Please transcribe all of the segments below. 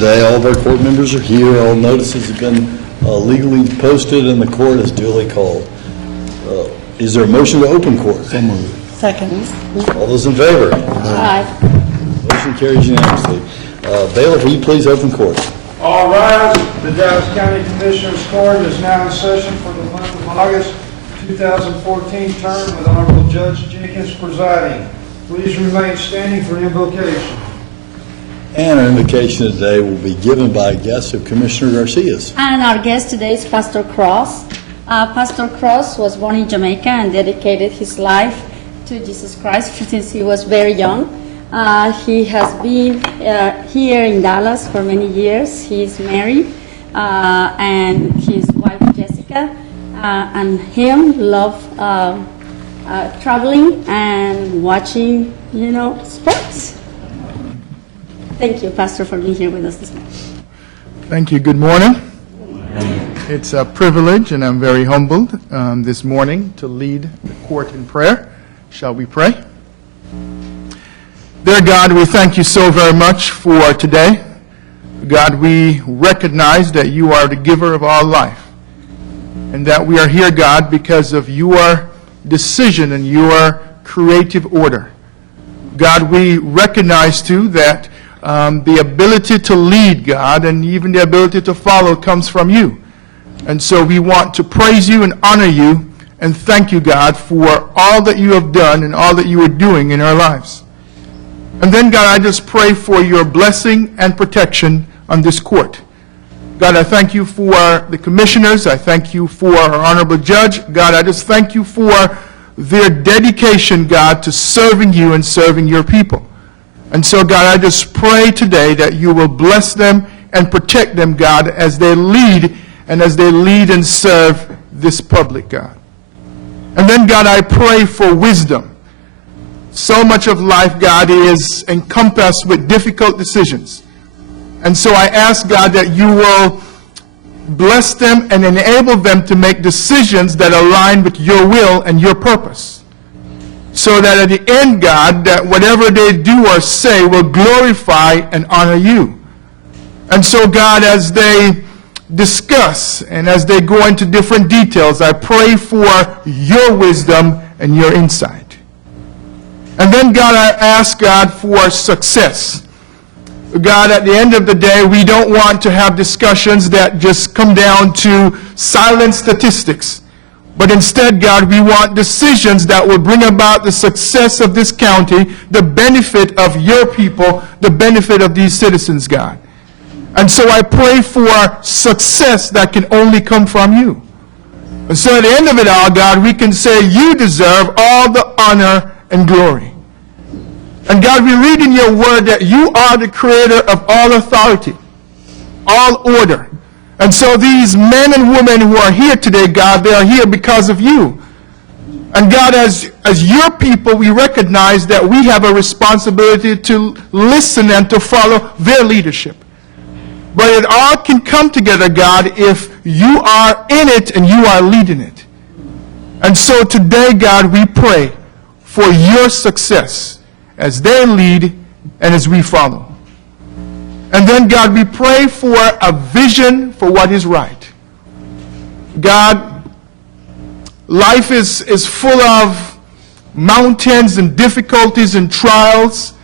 today. All of our court members are here. All notices have been legally posted and the court is duly called. Is there a motion to open court? So moved. Second. All those in favor? Aye. Motion carries unanimously. Bailiff, will you please open court? All rise. The Dallas County Commissioners Court is now in session for the month of August 2014 term with Honorable Judge Jenkins presiding. Please remain standing for invocation. And our invocation today will be given by a guest of Commissioner Garcia's. And our guest today is Pastor Cross. Pastor Cross was born in Jamaica and dedicated his life to Jesus Christ since he was very young. He has been here in Dallas for many years. He is married, and his wife Jessica and him love traveling and watching, sports. Thank you, Pastor, for being here with us this morning. Thank you. Good morning. It's a privilege, and I'm very humbled this morning to lead the court in prayer. Shall we pray? Dear God, we thank you so very much for today. God, we recognize that you are the giver of all life, and that we are here, God, because of your decision and your creative order. God, we recognize, too, that the ability to lead, God, and even the ability to follow comes from you. And so we want to praise you and honor you and thank you, God, for all that you have done and all that you are doing in our lives. And then, God, I just pray for your blessing and protection on this court. God, I thank you for the commissioners. I thank you for our honorable judge. God, I just thank you for their dedication, God, to serving you and serving your people. And so, God, I just pray today that you will bless them and protect them, God, as they lead and serve this public, God. And then, God, I pray for wisdom. So much of life, God, is encompassed with difficult decisions. And so I ask, God, that you will bless them and enable them to make decisions that align with your will and your purpose. So that at the end, God, that whatever they do or say will glorify and honor you. And so, God, as they discuss and as they go into different details, I pray for your wisdom and your insight. And then, God, I ask, God, for success. God, at the end of the day, we don't want to have discussions that just come down to silent statistics. But instead, God, we want decisions that will bring about the success of this county, the benefit of your people, the benefit of these citizens, God. And so I pray for success that can only come from you. And so at the end of it all, God, we can say you deserve all the honor and glory. And God, we read in your word that you are the creator of all authority, all order. And so these men and women who are here today, God, they are here because of you. And God, as your people, we recognize that we have a responsibility to listen and to follow their leadership. But it all can come together, God, if you are in it and you are leading it. And so today, God, we pray for your success as they lead and as we follow. And then, God, we pray for a vision for what is right. God, life is full of mountains and difficulties and trials.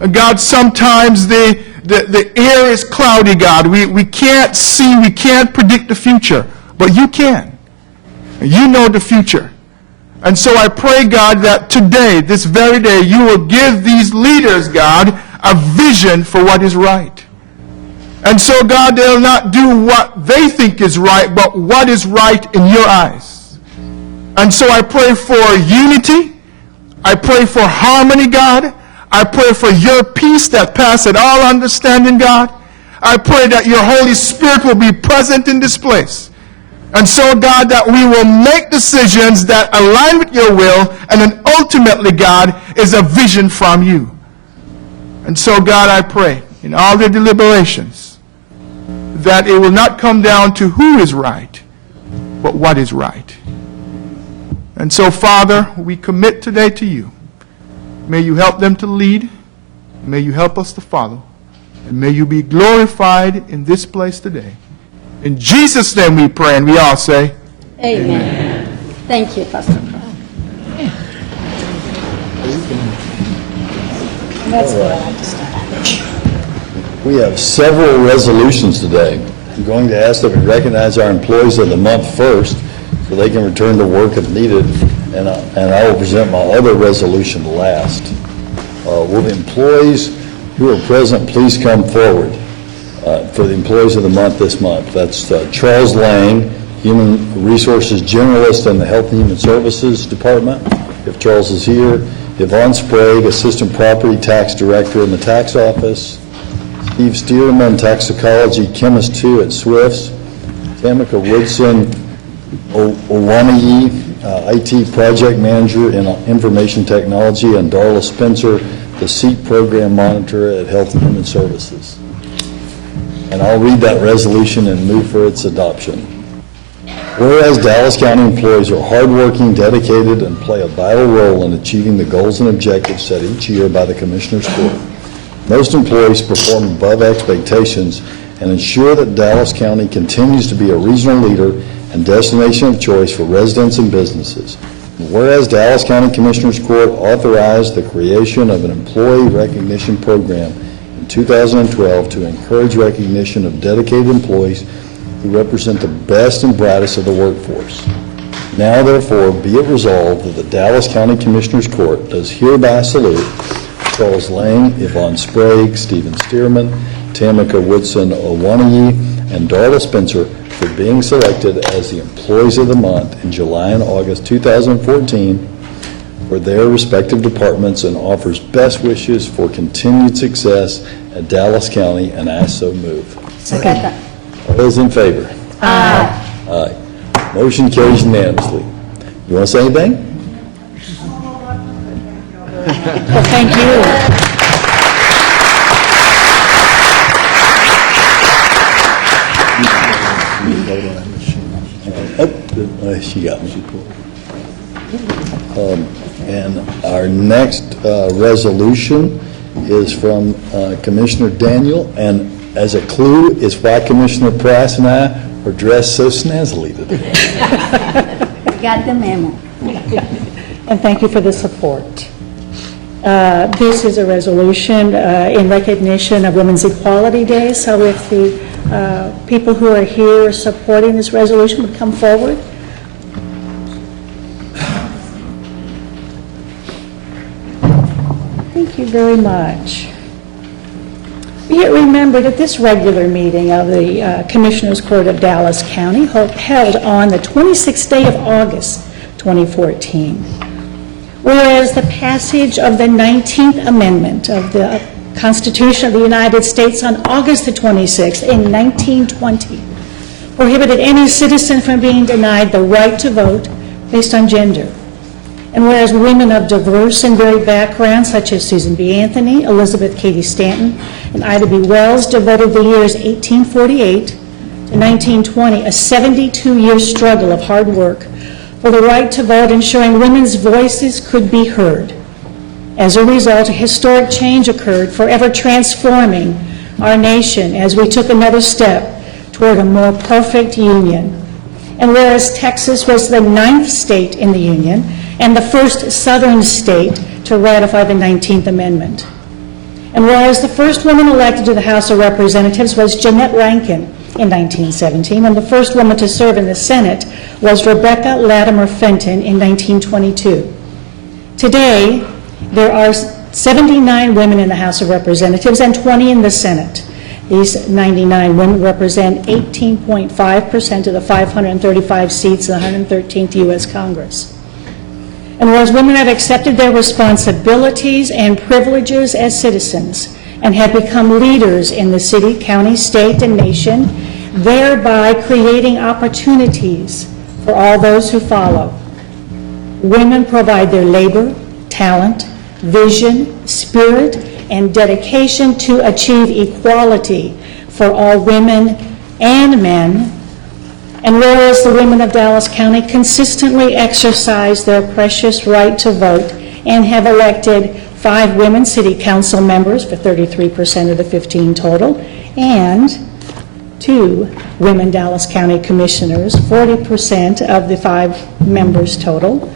And God, sometimes the air is cloudy, God. We can't see, we can't predict the future. But you can. You know the future. And so I pray, God, that today, this very day, you will give these leaders, God, a vision for what is right. And so, God, they'll not do what they think is right, but what is right in your eyes. And so I pray for unity. I pray for harmony, God. I pray for your peace that passeth all understanding, God. I pray that your Holy Spirit will be present in this place. And so, God, that we will make decisions that align with your will, and then ultimately, God, is a vision from you. And so, God, I pray in all the deliberations that it will not come down to who is right, but what is right. And so, Father, we commit today to you. May you help them to lead. May you help us to follow. And may you be glorified in this place today. In Jesus' name we pray, and we all say, Amen. Thank you, Pastor Cross. We have several resolutions today. I'm going to ask that we recognize our employees of the month first, so they can return to work if needed, and I will present my other resolution last. Will the employees who are present please come forward for the employees of the month this month? That's Charles Lang, Human Resources Generalist in the Health and Human Services Department, if Charles is here. Yvonne Sprague, Assistant Property Tax Director in the Tax Office. Steve Stearman, Toxicology Chemist 2 at Swifts. Tamika Woodson Owaniyi, IT Project Manager in Information Technology, and Darla Spencer, the SEAT Program Monitor at Health and Human Services. And I'll read that resolution and move for its adoption. Whereas Dallas County employees are hardworking, dedicated, and play a vital role in achieving the goals and objectives set each year by the Commissioners Court. Most employees perform above expectations and ensure that Dallas County continues to be a regional leader and destination of choice for residents and businesses. Whereas Dallas County Commissioners Court authorized the creation of an employee recognition program in 2012 to encourage recognition of dedicated employees who represent the best and brightest of the workforce. Now, therefore, be it resolved that the Dallas County Commissioners Court does hereby salute Charles Lang, Yvonne Sprague, Stephen Stearman, Tamika Woodson Owaniyi, and Darla Spencer for being selected as the Employees of the Month in July and August 2014 for their respective departments, and offers best wishes for continued success at Dallas County, and I so move. Second. All those in favor? Aye. Aye. Motion carries unanimously. You want to say anything? Well, thank you. Oh, she got me. And our next resolution is from Commissioner Daniel, and as a clue, is why Commissioner Price and I are dressed so snazzily today. Got the memo. And thank you for the support. This is a resolution in recognition of Women's Equality Day, so if the people who are here supporting this resolution would come forward. Thank you very much. Be it remembered at this regular meeting of the Commissioners Court of Dallas County, held on the 26th day of August 2014, whereas the passage of the 19th Amendment of the Constitution of the United States on August the 26th in 1920 prohibited any citizen from being denied the right to vote based on gender. And whereas women of diverse and varied backgrounds, such as Susan B. Anthony, Elizabeth Cady Stanton, and Ida B. Wells, devoted the years 1848 to 1920, a 72-year struggle of hard work for the right to vote, ensuring women's voices could be heard. As a result, a historic change occurred, forever transforming our nation as we took another step toward a more perfect union. And whereas Texas was the 9th state in the Union and the first Southern state to ratify the 19th Amendment. And whereas the first woman elected to the House of Representatives was Jeanette Rankin in 1917, and the first woman to serve in the Senate was Rebecca Latimer Fenton in 1922. Today, there are 79 women in the House of Representatives and 20 in the Senate. These 99 women represent 18.5% of the 535 seats in the 113th U.S. Congress. And whereas women have accepted their responsibilities and privileges as citizens and have become leaders in the city, county, state, and nation, thereby creating opportunities for all those who follow. Women provide their labor, talent, vision, spirit, and dedication to achieve equality for all women and men. And whereas the women of Dallas County consistently exercise their precious right to vote and have elected 5 women city council members for 33% of the 15 total, and 2 women Dallas County commissioners, 40% of the 5 members total.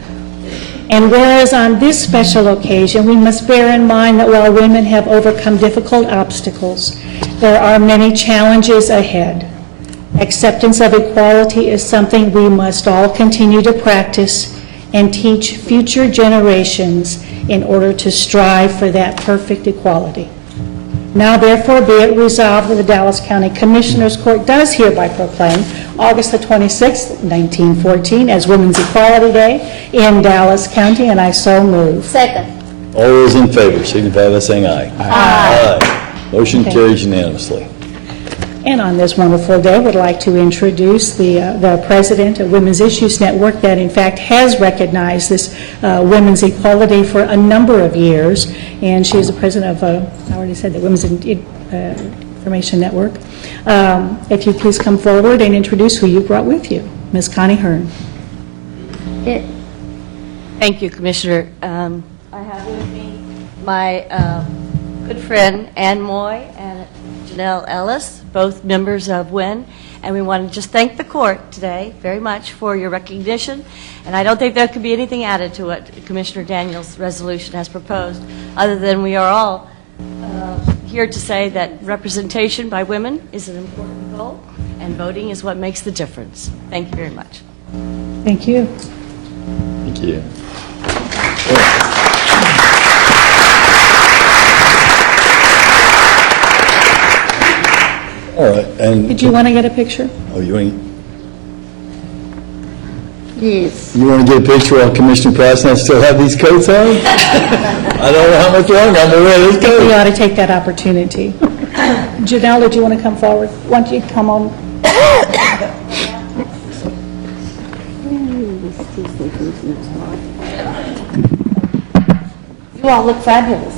And whereas on this special occasion, we must bear in mind that while women have overcome difficult obstacles, there are many challenges ahead. Acceptance of equality is something we must all continue to practice and teach future generations in order to strive for that perfect equality. Now therefore be it resolved that the Dallas County Commissioners Court does hereby proclaim August the 26th, 1914 as Women's Equality Day in Dallas County, and I so move. Second. All those in favor signify by saying aye. Aye. Motion Okay. carries unanimously. And on this wonderful day, would like to introduce the president of Women's Issues Network that in fact has recognized this women's equality for a number of years. And she is the president of, I already said, the Women's Information Network. If you please come forward and introduce who you brought with you. Ms. Connie Hearn. Thank you, Commissioner. I have with me my good friend Ann Moy and Janelle Ellis, both members of WIN, and we want to just thank the court today very much for your recognition, and I don't think there could be anything added to what Commissioner Daniels' resolution has proposed, other than we are all here to say that representation by women is an important goal, and voting is what makes the difference. Thank you very much. Thank you. Thank you. All right, and, Did you want to get a picture? oh, you want Yes. to get a picture while Commissioner Price and I still have these coats on? I don't know how much longer I'm going to wear this We coat. ought to take that opportunity. Janelle, did you want to come forward? Why don't you come on? You all look fabulous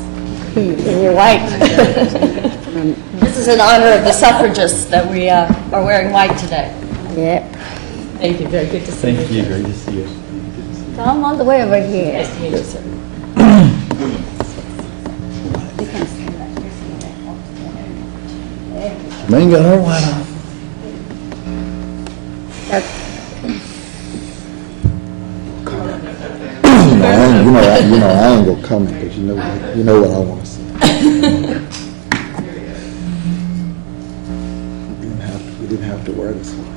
in your white. This is in honor of the suffragists that we are wearing white today. Yep. Thank you. Very good to see you. Thank you, great to see you. Come all the way over here. Nice to meet you, sir. Man got her white on. I ain't gonna comment, because you know what I want to say. We didn't have to wear this one.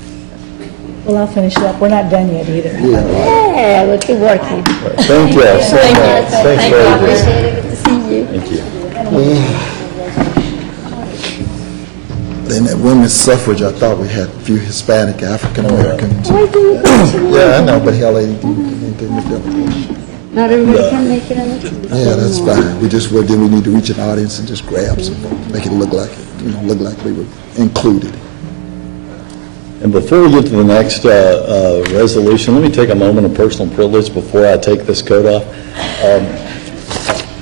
Well, I'll finish it up. We're not done yet either. Yeah, right. Yeah, we'll keep working. Thank you all so much. Thanks Thank for you, I everything. appreciate it. Good to see you. Thank you. Then that women's suffrage, I thought we had a few Hispanic, African Americans. Why do you go to Yeah, I know, but hell, they didn't the delegation. Not everybody can make it on the TV. Yeah, that's fine. Then we need to reach an audience and just grab some, make it look like we were included. And before we get to the next resolution, let me take a moment of personal privilege before I take this coat off.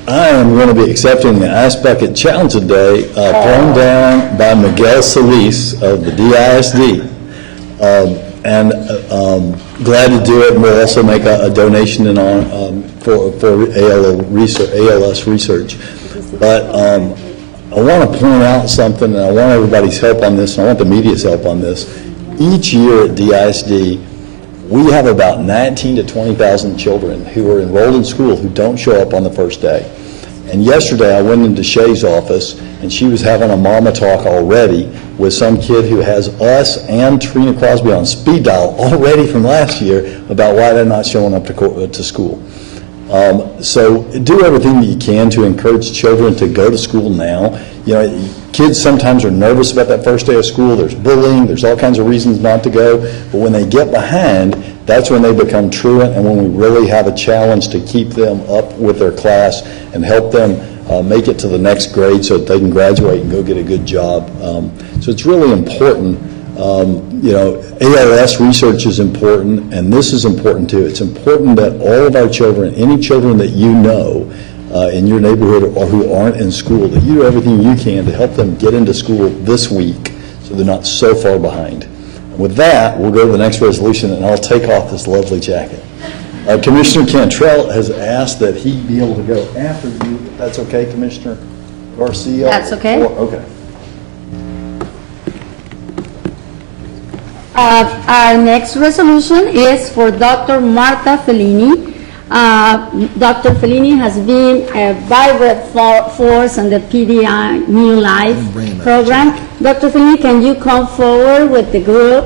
I am going to be accepting the Ice Bucket Challenge today, thrown down by Miguel Solis of the DISD. Glad to do it, and we'll also make a donation for ALS research. But I want to point out something, and I want everybody's help on this, and I want the media's help on this. Each year at DISD, we have about 19 to 20,000 children who are enrolled in school who don't show up on the first day. And yesterday, I went into Shay's office, and she was having a mama talk already with some kid who has us and Trina Crosby on speed dial already from last year about why they're not showing up to school. So do everything that you can to encourage children to go to school now. You know, kids sometimes are nervous about that first day of school. There's bullying. There's all kinds of reasons not to go. But when they get behind, that's when they become truant, and when we really have a challenge to keep them up with their class and help them make it to the next grade so that they can graduate and go get a good job. So it's really important. ALS research is important, and this is important too. It's important that all of our children, any children that you know in your neighborhood or who aren't in school, that you do everything you can to help them get into school this week so they're not so far behind. With that, we'll go to the next resolution, and I'll take off this lovely jacket. Commissioner Cantrell has asked that he be able to go after you, if that's okay, Commissioner Garcia? That's okay. Okay. Our next resolution is for Dr. Marta Fellini. Dr. Fellini has been a vibrant force on the PDI New Life program. Dr. Fellini, can you come forward with the group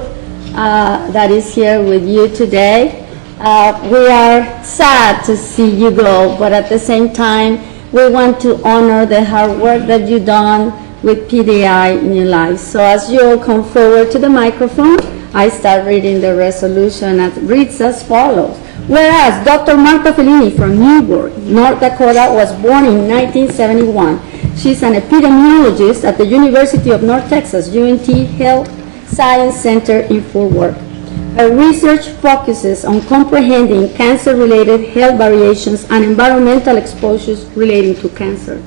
that is here with you today? We are sad to see you go, but at the same time, we want to honor the hard work that you've done with PDI New Life. So as you all come forward to the microphone, I start reading the resolution, and it reads as follows. Whereas Dr. Marta Fellini from Newburgh, North Dakota, was born in 1971. She's an epidemiologist at the University of North Texas, UNT Health Science Center in Fort Worth. Her research focuses on comprehending cancer-related health variations and environmental exposures relating to cancer.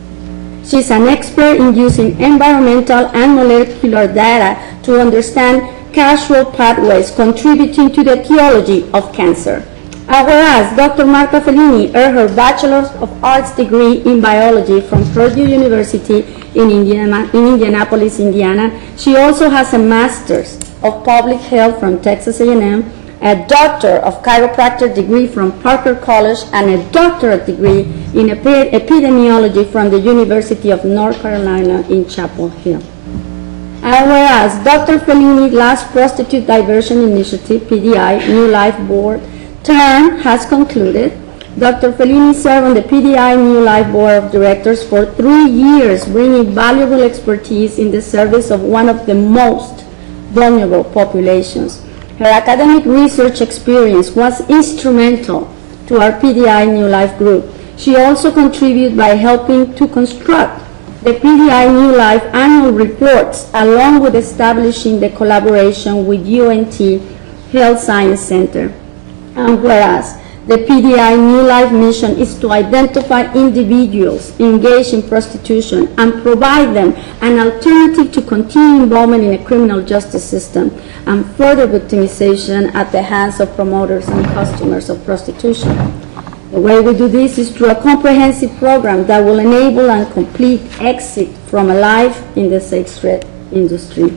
She's an expert in using environmental and molecular data to understand causal pathways contributing to the etiology of cancer. Whereas Dr. Marta Fellini earned her Bachelor of Arts degree in biology from Purdue University in Indianapolis, Indiana, she also has a Master's of Public Health from Texas A&M, a Doctor of Chiropractic degree from Parker College, and a doctorate degree in epidemiology from the University of North Carolina in Chapel Hill. And whereas Dr. Fellini's last Prostitute Diversion Initiative, PDI, New Life Board term has concluded, Dr. Fellini served on the PDI New Life Board of Directors for 3 years, bringing valuable expertise in the service of one of the most vulnerable populations. Her academic research experience was instrumental to our PDI New Life group. She also contributed by helping to construct the PDI New Life annual reports, along with establishing the collaboration with UNT Health Science Center. And whereas the PDI New Life mission is to identify individuals engaged in prostitution and provide them an alternative to continued involvement in the criminal justice system and further victimization at the hands of promoters and customers of prostitution. The way we do this is through a comprehensive program that will enable and complete exit from a life in the sex trade industry.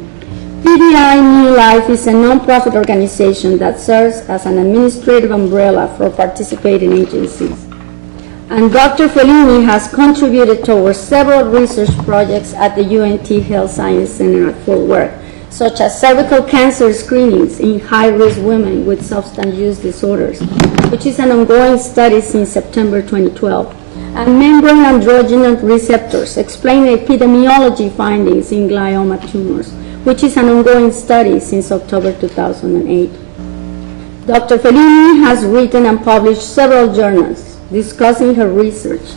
PDI New Life is a nonprofit organization that serves as an administrative umbrella for participating agencies. And Dr. Fellini has contributed towards several research projects at the UNT Health Science Center at Fort Worth, such as cervical cancer screenings in high-risk women with substance use disorders, which is an ongoing study since September 2012, and membrane androgen receptors explain epidemiology findings in glioma tumors, which is an ongoing study since October 2008. Dr. Fellini has written and published several journals discussing her research.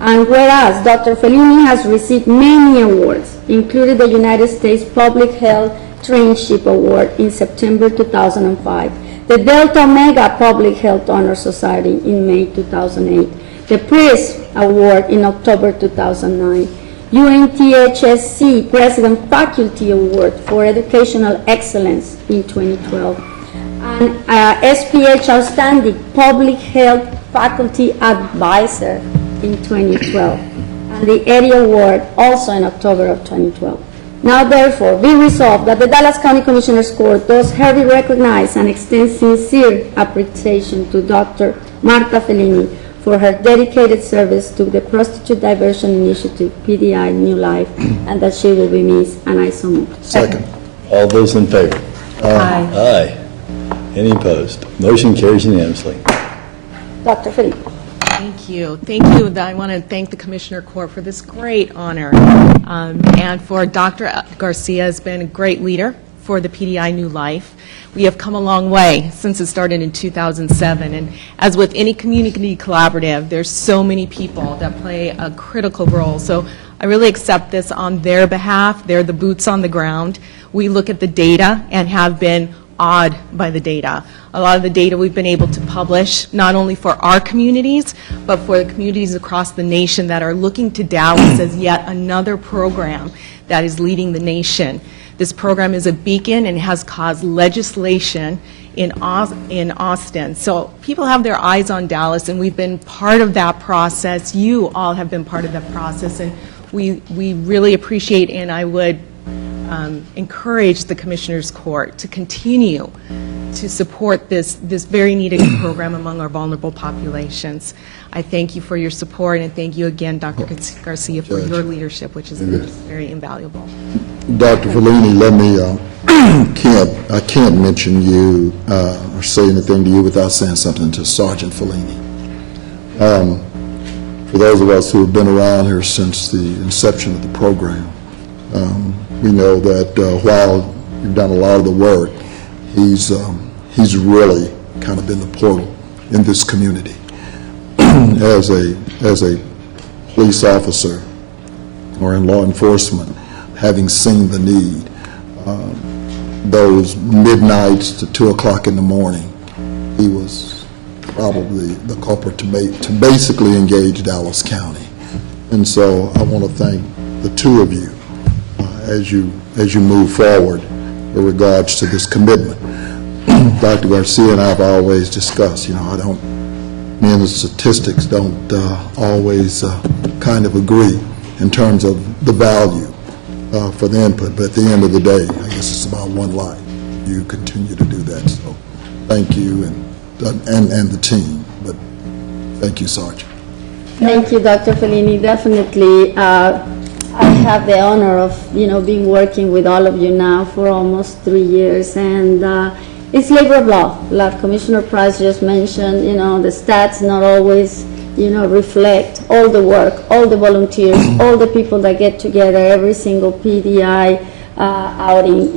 And whereas Dr. Fellini has received many awards, including the United States Public Health Traineeship Award in September 2005, the Delta Omega Public Health Honor Society in May 2008, the PRISM Award in October 2009, UNTHSC President Faculty Award for Educational Excellence in 2012, and SPH Outstanding Public Health Faculty Advisor in 2012, and the Eddie Award also in October of 2012. Now therefore, be resolved that the Dallas County Commissioners Court does hereby recognize and extend sincere appreciation to Dr. Marta Fellini for her dedicated service to the Prostitute Diversion Initiative, PDI New Life, and that she will be missed, and I so move. Second. All those in favor? Aye. Aye. Any opposed? Motion carries unanimously. Dr. Fellini. Thank you. Thank you. I want to thank the Commissioner Court for this great honor. And for Dr. Garcia has been a great leader for the PDI New Life. We have come a long way since it started in 2007. And as with any community collaborative, there's so many people that play a critical role. So I really accept this on their behalf. They're the boots on the ground. We look at the data and have been awed by the data. A lot of the data we've been able to publish, not only for our communities, but for the communities across the nation that are looking to Dallas as yet another program that is leading the nation. This program is a beacon and has caused legislation in Austin. So people have their eyes on Dallas, and we've been part of that process. You all have been part of that process, and we really appreciate, and I would encourage the Commissioners Court to continue to support this very needed program among our vulnerable populations. I thank you for your support, and thank you again, Dr. Garcia, for your leadership, which is very invaluable. Dr. Fellini, let me, I can't mention you or say anything to you without saying something to Sergeant Fellini. For those of us who have been around here since the inception of the program, we know that while you've done a lot of the work, he's really kind of been the portal in this community. As a police officer or in law enforcement, having seen the need, those midnights to 2 o'clock in the morning, he was probably the culprit to basically engage Dallas County. And so I want to thank the two of you as you move forward in regards to this commitment. Dr. Garcia and I have always discussed, me and the statistics don't always kind of agree in terms of the value for the input, but at the end of the day, I guess it's about one life. You continue to do that, so thank you and the team, but thank you, Sergeant. Thank you, Dr. Fellini. Definitely, I have the honor of, being working with all of you now for almost 3 years, and it's labor of love. Like Commissioner Price just mentioned, the stats not always, reflect all the work, all the volunteers, all the people that get together, every single PDI outing,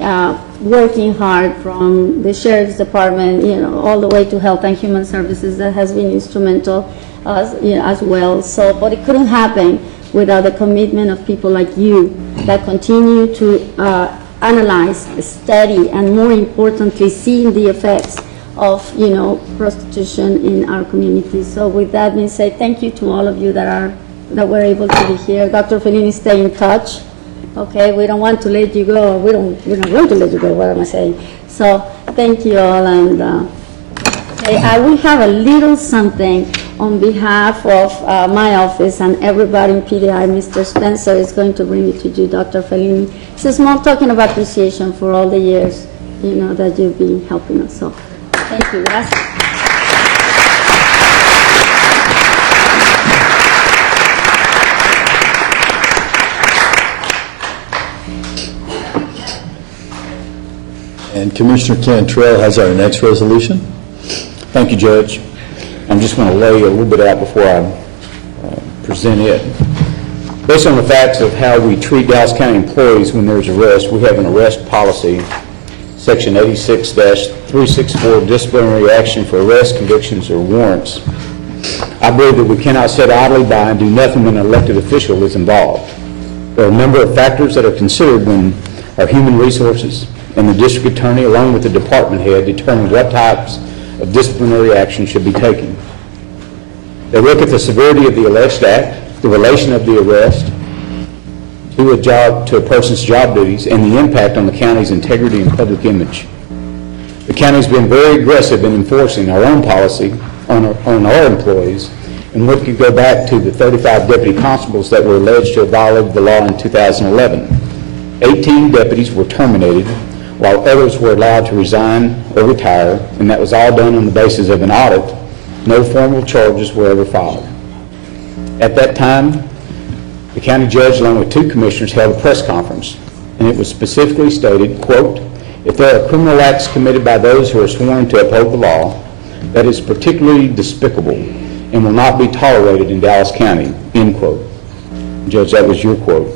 working hard from the Sheriff's Department, all the way to Health and Human Services that has been instrumental as well. So, but it couldn't happen without the commitment of people like you that continue to analyze, study, and more importantly, seeing the effects of, prostitution in our community. So with that being said, thank you to all of you that were able to be here. Dr. Fellini, stay in touch. Okay, we don't want to let you go. We're not going to let you go, what am I saying? So thank you all, and I will have a little something on behalf of my office and everybody in PDI. Mr. Spencer is going to bring it to you, Dr. Fellini. It's a small token of appreciation for all the years, that you've been helping us. So thank you. Gracias. And Commissioner Cantrell has our next resolution. Thank you, Judge. I'm just going to lay a little bit out before I present it. Based on the facts of how we treat Dallas County employees when there's arrest, we have an arrest policy, Section 86-364, disciplinary action for arrests, convictions, or warrants. I believe that we cannot sit idly by and do nothing when an elected official is involved. There are a number of factors that are considered when our human resources and the district attorney, along with the department head, determine what types of disciplinary action should be taken. They look at the severity of the alleged act, the relation of the arrest to a person's job duties, and the impact on the county's integrity and public image. The county's been very aggressive in enforcing our own policy on our employees, and we could go back to the 35 deputy constables that were alleged to have violated the law in 2011. 18 deputies were terminated, while others were allowed to resign or retire, and that was all done on the basis of an audit. No formal charges were ever filed. At that time, the county judge, along with 2 commissioners, held a press conference, and it was specifically stated, quote, "If there are criminal acts committed by those who are sworn to uphold the law, that is particularly despicable and will not be tolerated in Dallas County," end quote. Judge, that was your quote.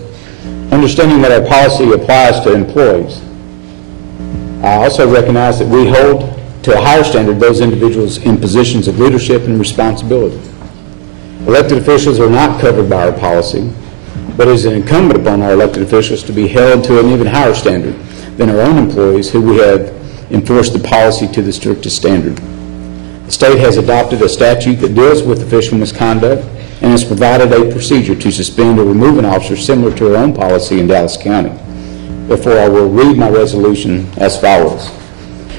Understanding that our policy applies to employees, I also recognize that we hold to a higher standard those individuals in positions of leadership and responsibility. Elected officials are not covered by our policy, but it is incumbent upon our elected officials to be held to an even higher standard than our own employees, who we have enforced the policy to the strictest standard. The state has adopted a statute that deals with official misconduct and has provided a procedure to suspend or remove an officer similar to our own policy in Dallas County. Therefore, I will read my resolution as follows.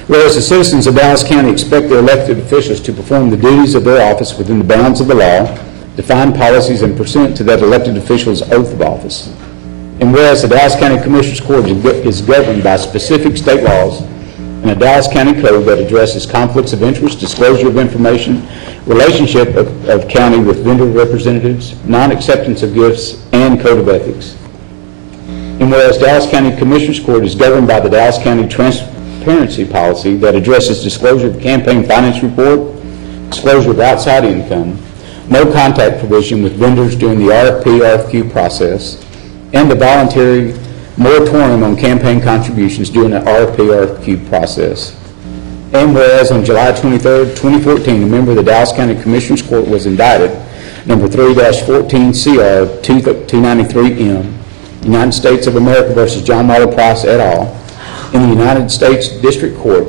Whereas the citizens of Dallas County expect their elected officials to perform the duties of their office within the bounds of the law, define policies, and pursuant to that elected official's oath of office. And whereas the Dallas County Commissioners Court is governed by specific state laws and a Dallas County code that addresses conflicts of interest, disclosure of information, relationship of county with vendor representatives, non-acceptance of gifts, and code of ethics. And whereas Dallas County Commissioners Court is governed by the Dallas County Transparency Policy that addresses disclosure of campaign finance report, disclosure of outside income, no contact provision with vendors during the RFP/RFQ process, and the voluntary moratorium on campaign contributions during the RFP/RFQ process. And whereas on July 23, 2014, a member of the Dallas County Commissioners Court was indicted, number 3-14 CR 293M, United States of America versus John Marley Price et al., in the United States District Court,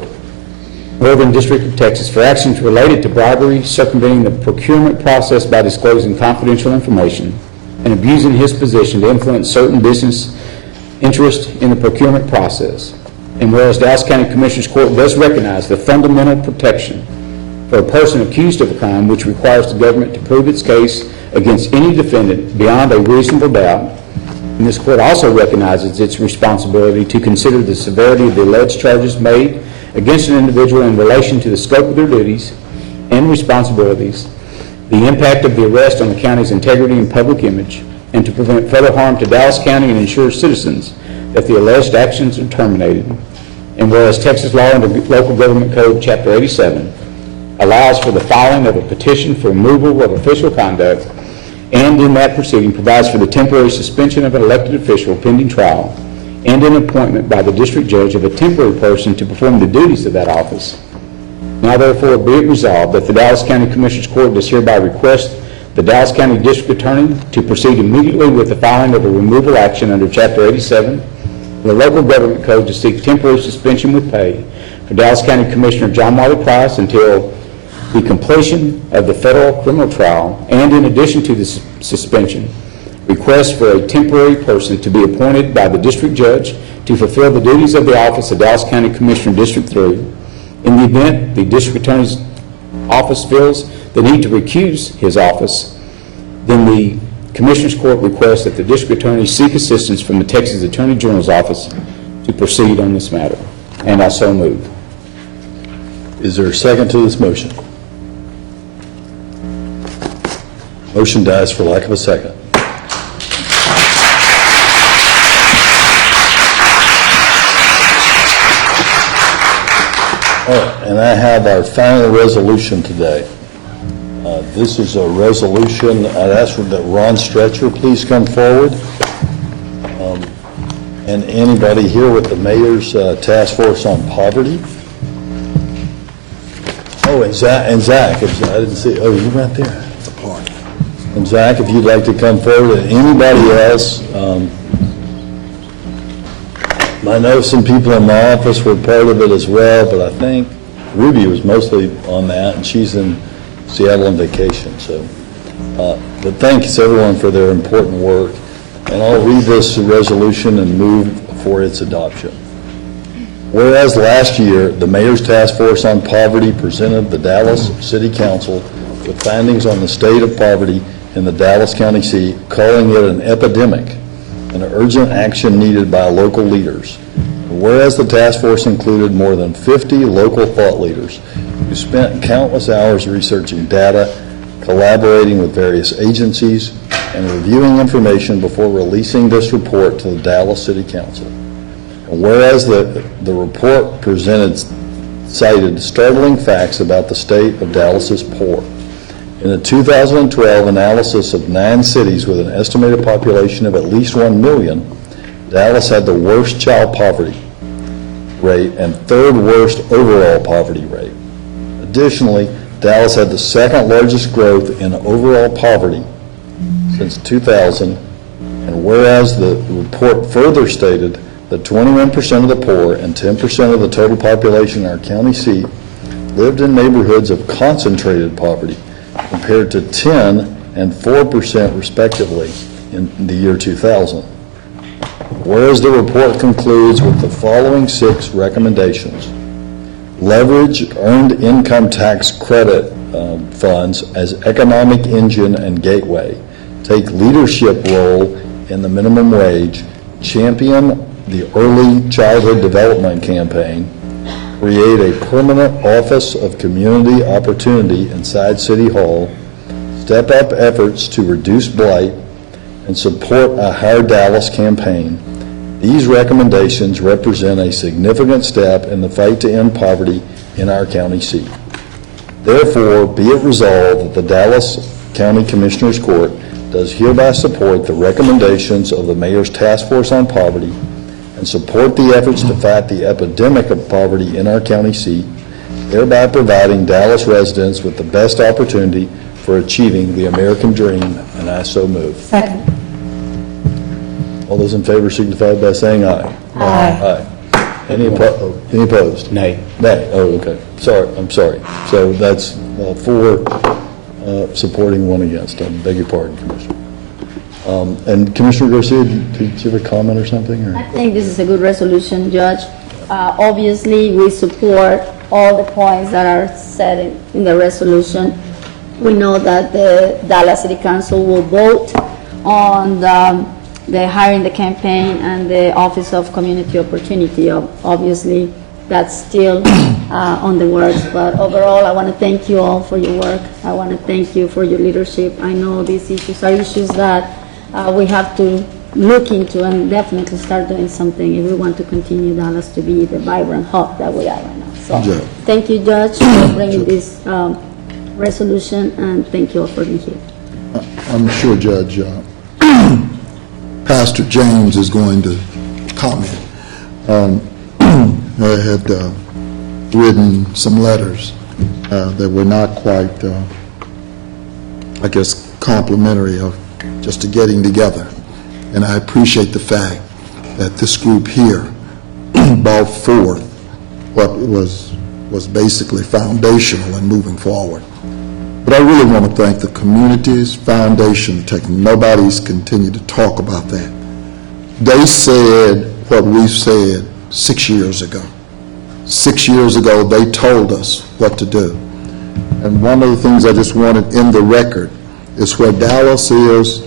Northern District of Texas, for actions related to bribery, circumventing the procurement process by disclosing confidential information, and abusing his position to influence certain business interest in the procurement process. And whereas Dallas County Commissioners Court does recognize the fundamental protection for a person accused of a crime which requires the government to prove its case against any defendant beyond a reasonable doubt, and this court also recognizes its responsibility to consider the severity of the alleged charges made against an individual in relation to the scope of their duties and responsibilities, the impact of the arrest on the county's integrity and public image, and to prevent further harm to Dallas County and ensure citizens that the alleged actions are terminated. And whereas Texas law under Local Government Code, Chapter 87, allows for the filing of a petition for removal of official conduct, and in that proceeding provides for the temporary suspension of an elected official pending trial, and an appointment by the district judge of a temporary person to perform the duties of that office. Now therefore be it resolved that the Dallas County Commissioners Court does hereby request the Dallas County District Attorney to proceed immediately with the filing of a removal action under Chapter 87 of the Local Government Code to seek temporary suspension with pay for Dallas County Commissioner John Marley Price until the completion of the federal criminal trial, and in addition to the suspension, request for a temporary person to be appointed by the district judge to fulfill the duties of the office of Dallas County Commissioner District 3. In the event the district attorney's office feels the need to recuse his office, then the Commissioners Court requests that the district attorney seek assistance from the Texas Attorney General's office to proceed on this matter. And I so move. Is there a second to this motion? Motion dies for lack of a second. All right, and I have our final resolution today. This is a resolution, I'd ask that Ron Stretcher please come forward. And anybody here with the Mayor's Task Force on Poverty? Oh, and Zach, I didn't see, oh, you right there. And Zach, if you'd like to come forward, and anybody else, I know some people in my office were part of it as well, but I think Ruby was mostly on that, and she's in Seattle on vacation. So, but thanks everyone for their important work, and I'll read this resolution and move for its adoption. Whereas last year, the Mayor's Task Force on Poverty presented the Dallas City Council with findings on the state of poverty in the Dallas County seat, calling it an epidemic and urgent action needed by local leaders. Whereas the task force included more than 50 local thought leaders who spent countless hours researching data, collaborating with various agencies, and reviewing information before releasing this report to the Dallas City Council. And whereas the report cited startling facts about the state of Dallas's poor. In a 2012 analysis of 9 cities with an estimated population of at least 1 million, Dallas had the worst child poverty rate and third worst overall poverty rate. Additionally, Dallas had the second largest growth in overall poverty since 2000, and whereas the report further stated that 21% of the poor and 10% of the total population in our county seat lived in neighborhoods of concentrated poverty, compared to 10 and 4% respectively in the year 2000. Whereas the report concludes with the following 6 recommendations. Leverage earned income tax credit funds as economic engine and gateway. Take leadership role in the minimum wage. Champion the early childhood development campaign. Create a permanent office of community opportunity inside City Hall. Step up efforts to reduce blight and support a Hire Dallas campaign. These recommendations represent a significant step in the fight to end poverty in our county seat. Therefore, be it resolved that the Dallas County Commissioners Court does hereby support the recommendations of the Mayor's Task Force on Poverty and support the efforts to fight the epidemic of poverty in our county seat, thereby providing Dallas residents with the best opportunity for achieving the American dream, and I so move. Second. All those in favor signify by saying aye. Aye. Any opposed? Nay. Nay, oh, okay. I'm sorry. So that's 4 supporting, 1 against. I beg your pardon, Commissioner. And Commissioner Garcia, did you have a comment or something? Or? I think this is a good resolution, Judge. Obviously, we support all the points that are said in the resolution. We know that the Dallas City Council will vote on the hiring the campaign and the Office of Community Opportunity. Obviously, that's still on the works, but overall, I want to thank you all for your work. I want to thank you for your leadership. I know these issues are issues that we have to look into and definitely start doing something if we want to continue Dallas to be the vibrant hub that we are right now. So, thank you, Judge, for bringing this resolution, and thank you all for being here. I'm sure Judge Pastor James is going to comment. I had written some letters that were not quite, I guess, complimentary of just to getting together. And I appreciate the fact that this group here brought forth what was basically foundational in moving forward. But I really want to thank the community's foundation taking. Nobody's continued to talk about that. They said what we said 6 years ago. 6 years ago, they told us what to do. And one of the things I just wanted in the record is where Dallas is,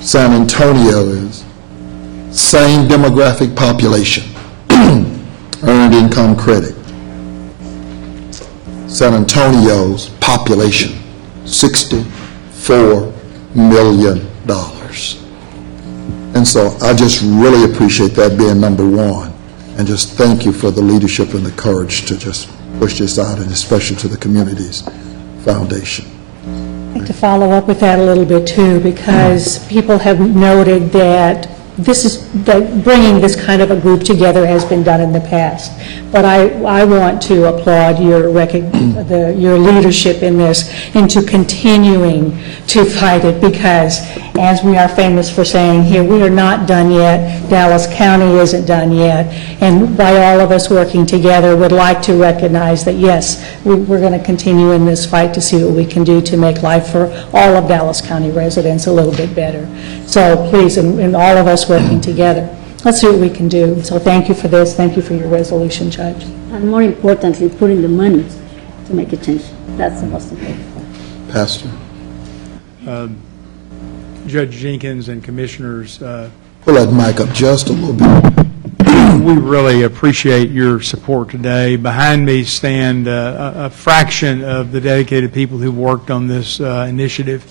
San Antonio is, same demographic population, earned income credit. San Antonio's population, $64 million. And so I just really appreciate that being number one, and just thank you for the leadership and the courage to just push this out, and especially to the community's foundation. I'd like to follow up with that a little bit too, because people have noted that that bringing this kind of a group together has been done in the past. But I want to applaud your leadership in this, into continuing to fight it, because as we are famous for saying here, we are not done yet. Dallas County isn't done yet. And by all of us working together, would like to recognize that, yes, we're going to continue in this fight to see what we can do to make life for all of Dallas County residents a little bit better. So please, and all of us working together, let's see what we can do. So thank you for this. Thank you for your resolution, Judge. And more importantly, putting the money to make a change. That's the most important part. Pastor? Judge Jenkins and Commissioners, Pull that mic up just a little bit. we really appreciate your support today. Behind me stand a fraction of the dedicated people who worked on this initiative.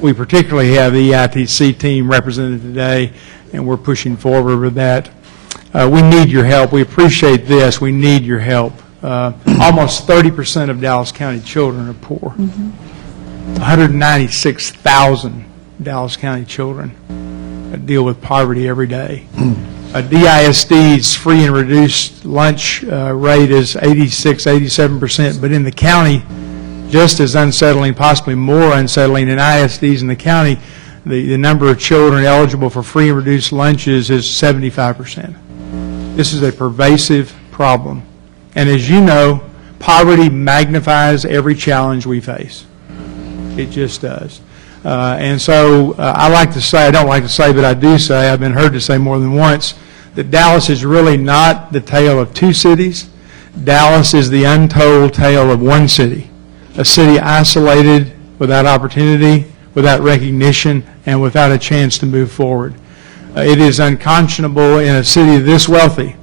We particularly have the EITC team represented today, and we're pushing forward with that. We need your help. We appreciate this. We need your help. Almost 30% of Dallas County children are poor. 196,000 Dallas County children deal with poverty every day. DISD's free and reduced lunch rate is 86, 87%, but in the county, just as unsettling, possibly more unsettling in ISDs in the county, the number of children eligible for free and reduced lunches is 75%. This is a pervasive problem. And as you know, poverty magnifies every challenge we face. It just does. And so I like to say, I don't like to say, but I do say, I've been heard to say more than once, that Dallas is really not the tale of two cities. Dallas is the untold tale of one city, a city isolated, without opportunity, without recognition, and without a chance to move forward. It is unconscionable in a city this wealthy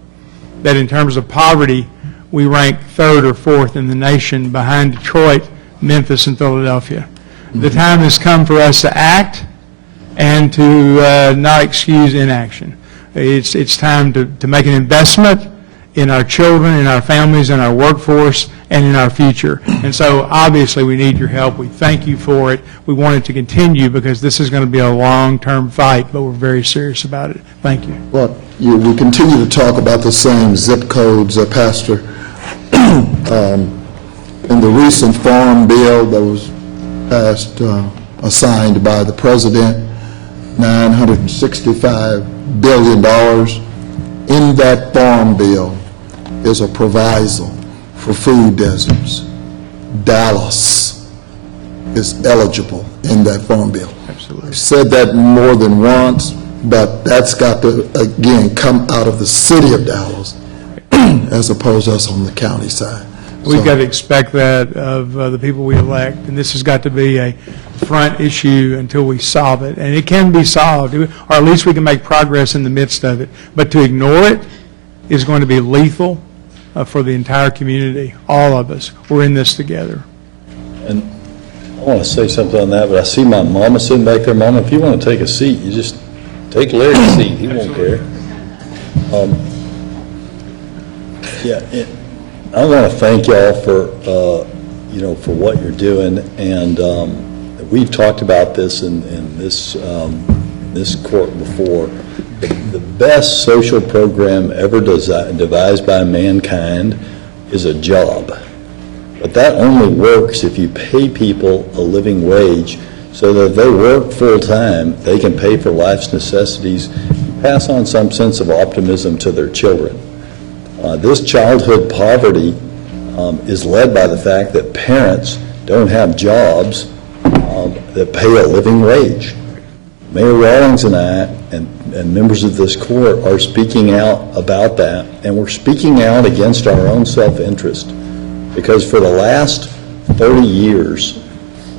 that in terms of poverty, we rank third or fourth in the nation behind Detroit, Memphis, and Philadelphia. The time has come for us to act and to not excuse inaction. It's time to make an investment in our children, in our families, in our workforce, and in our future. And so obviously we need your help. We thank you for it. We want it to continue because this is going to be a long-term fight, but we're very serious about it. Thank you. Well, we continue to talk about the same zip codes, Pastor. In the recent farm bill that was passed, assigned by the President, $965 billion. In that farm bill is a proviso for food deserts. Dallas is eligible in that farm bill. Absolutely. I've said that more than once, but that's got to, again, come out of the city of Dallas as opposed to us on the county side. We've got to expect that of the people we elect, and this has got to be a front issue until we solve it. And it can be solved, or at least we can make progress in the midst of it. But to ignore it is going to be lethal for the entire community, all of us. We're in this together. And I want to say something on that, but I see my mama sitting back there. Mama, if you want to take a seat, you just take Larry's seat. He won't care. I want to thank y'all for, for what you're doing. And we've talked about this in this court before. The best social program ever devised by mankind is a job. But that only works if you pay people a living wage so that if they work full-time, they can pay for life's necessities, pass on some sense of optimism to their children. This childhood poverty is led by the fact that parents don't have jobs that pay a living wage. Mayor Rawlings and I and members of this court are speaking out about that, and we're speaking out against our own self-interest. Because for the last 30 years,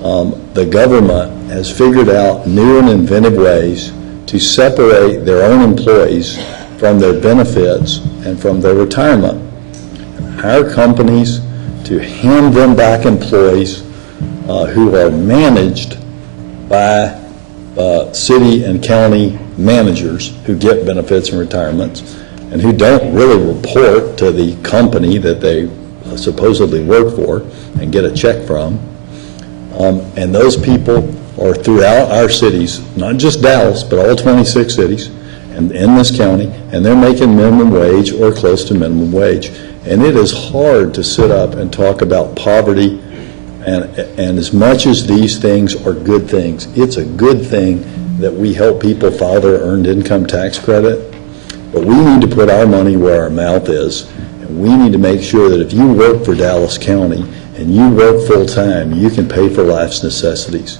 the government has figured out new and inventive ways to separate their own employees from their benefits and from their retirement. Hire companies to hand them back employees who are managed by city and county managers who get benefits and retirements and who don't really report to the company that they supposedly work for and get a check from. And those people are throughout our cities, not just Dallas, but all 26 cities and in this county, and they're making minimum wage or close to minimum wage. And it is hard to sit up and talk about poverty, and as much as these things are good things, it's a good thing that we help people file their earned income tax credit, but we need to put our money where our mouth is. We need to make sure that if you work for Dallas County and you work full-time, you can pay for life's necessities.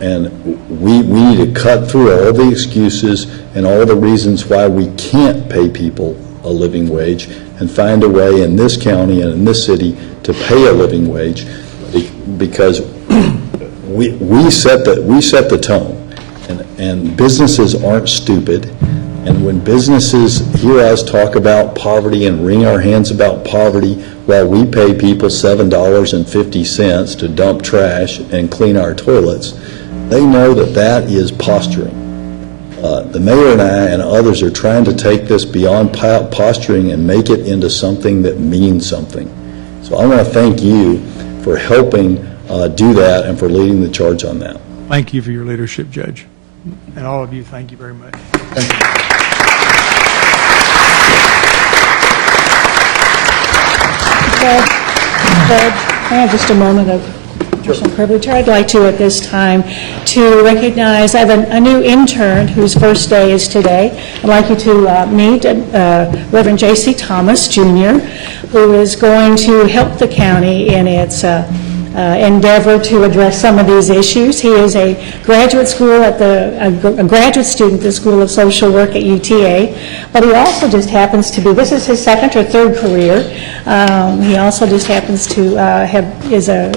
And we need to cut through all the excuses and all the reasons why we can't pay people a living wage and find a way in this county and in this city to pay a living wage, because we set the tone. And businesses aren't stupid. And when businesses hear us talk about poverty and wring our hands about poverty while we pay people $7.50 to dump trash and clean our toilets, they know that that is posturing. The mayor and I and others are trying to take this beyond posturing and make it into something that means something. So I want to thank you for helping do that and for leading the charge on that. Thank you for your leadership, Judge. And all of you, thank you very much. Thank you. Judge, I have just a moment of personal privilege here. I'd like to, at this time, to recognize, I have a new intern whose first day is today. I'd like you to meet Reverend J.C. Thomas, Jr., who is going to help the county in its endeavor to address some of these issues. He is a graduate student at the School of Social Work at UTA, but he also just happens to be, this is his second or third career. He also just happens to is a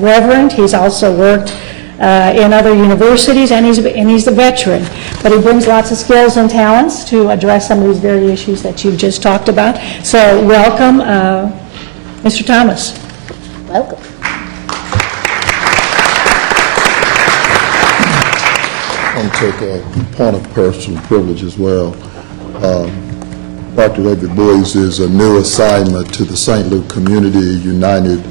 reverend. He's also worked in other universities, and he's a veteran. But he brings lots of skills and talents to address some of these very issues that you've just talked about. So welcome, Mr. Thomas. Welcome. I'm going to take a point of personal privilege as well. Dr. David Boyes is a new assignment to the St. Luke Community United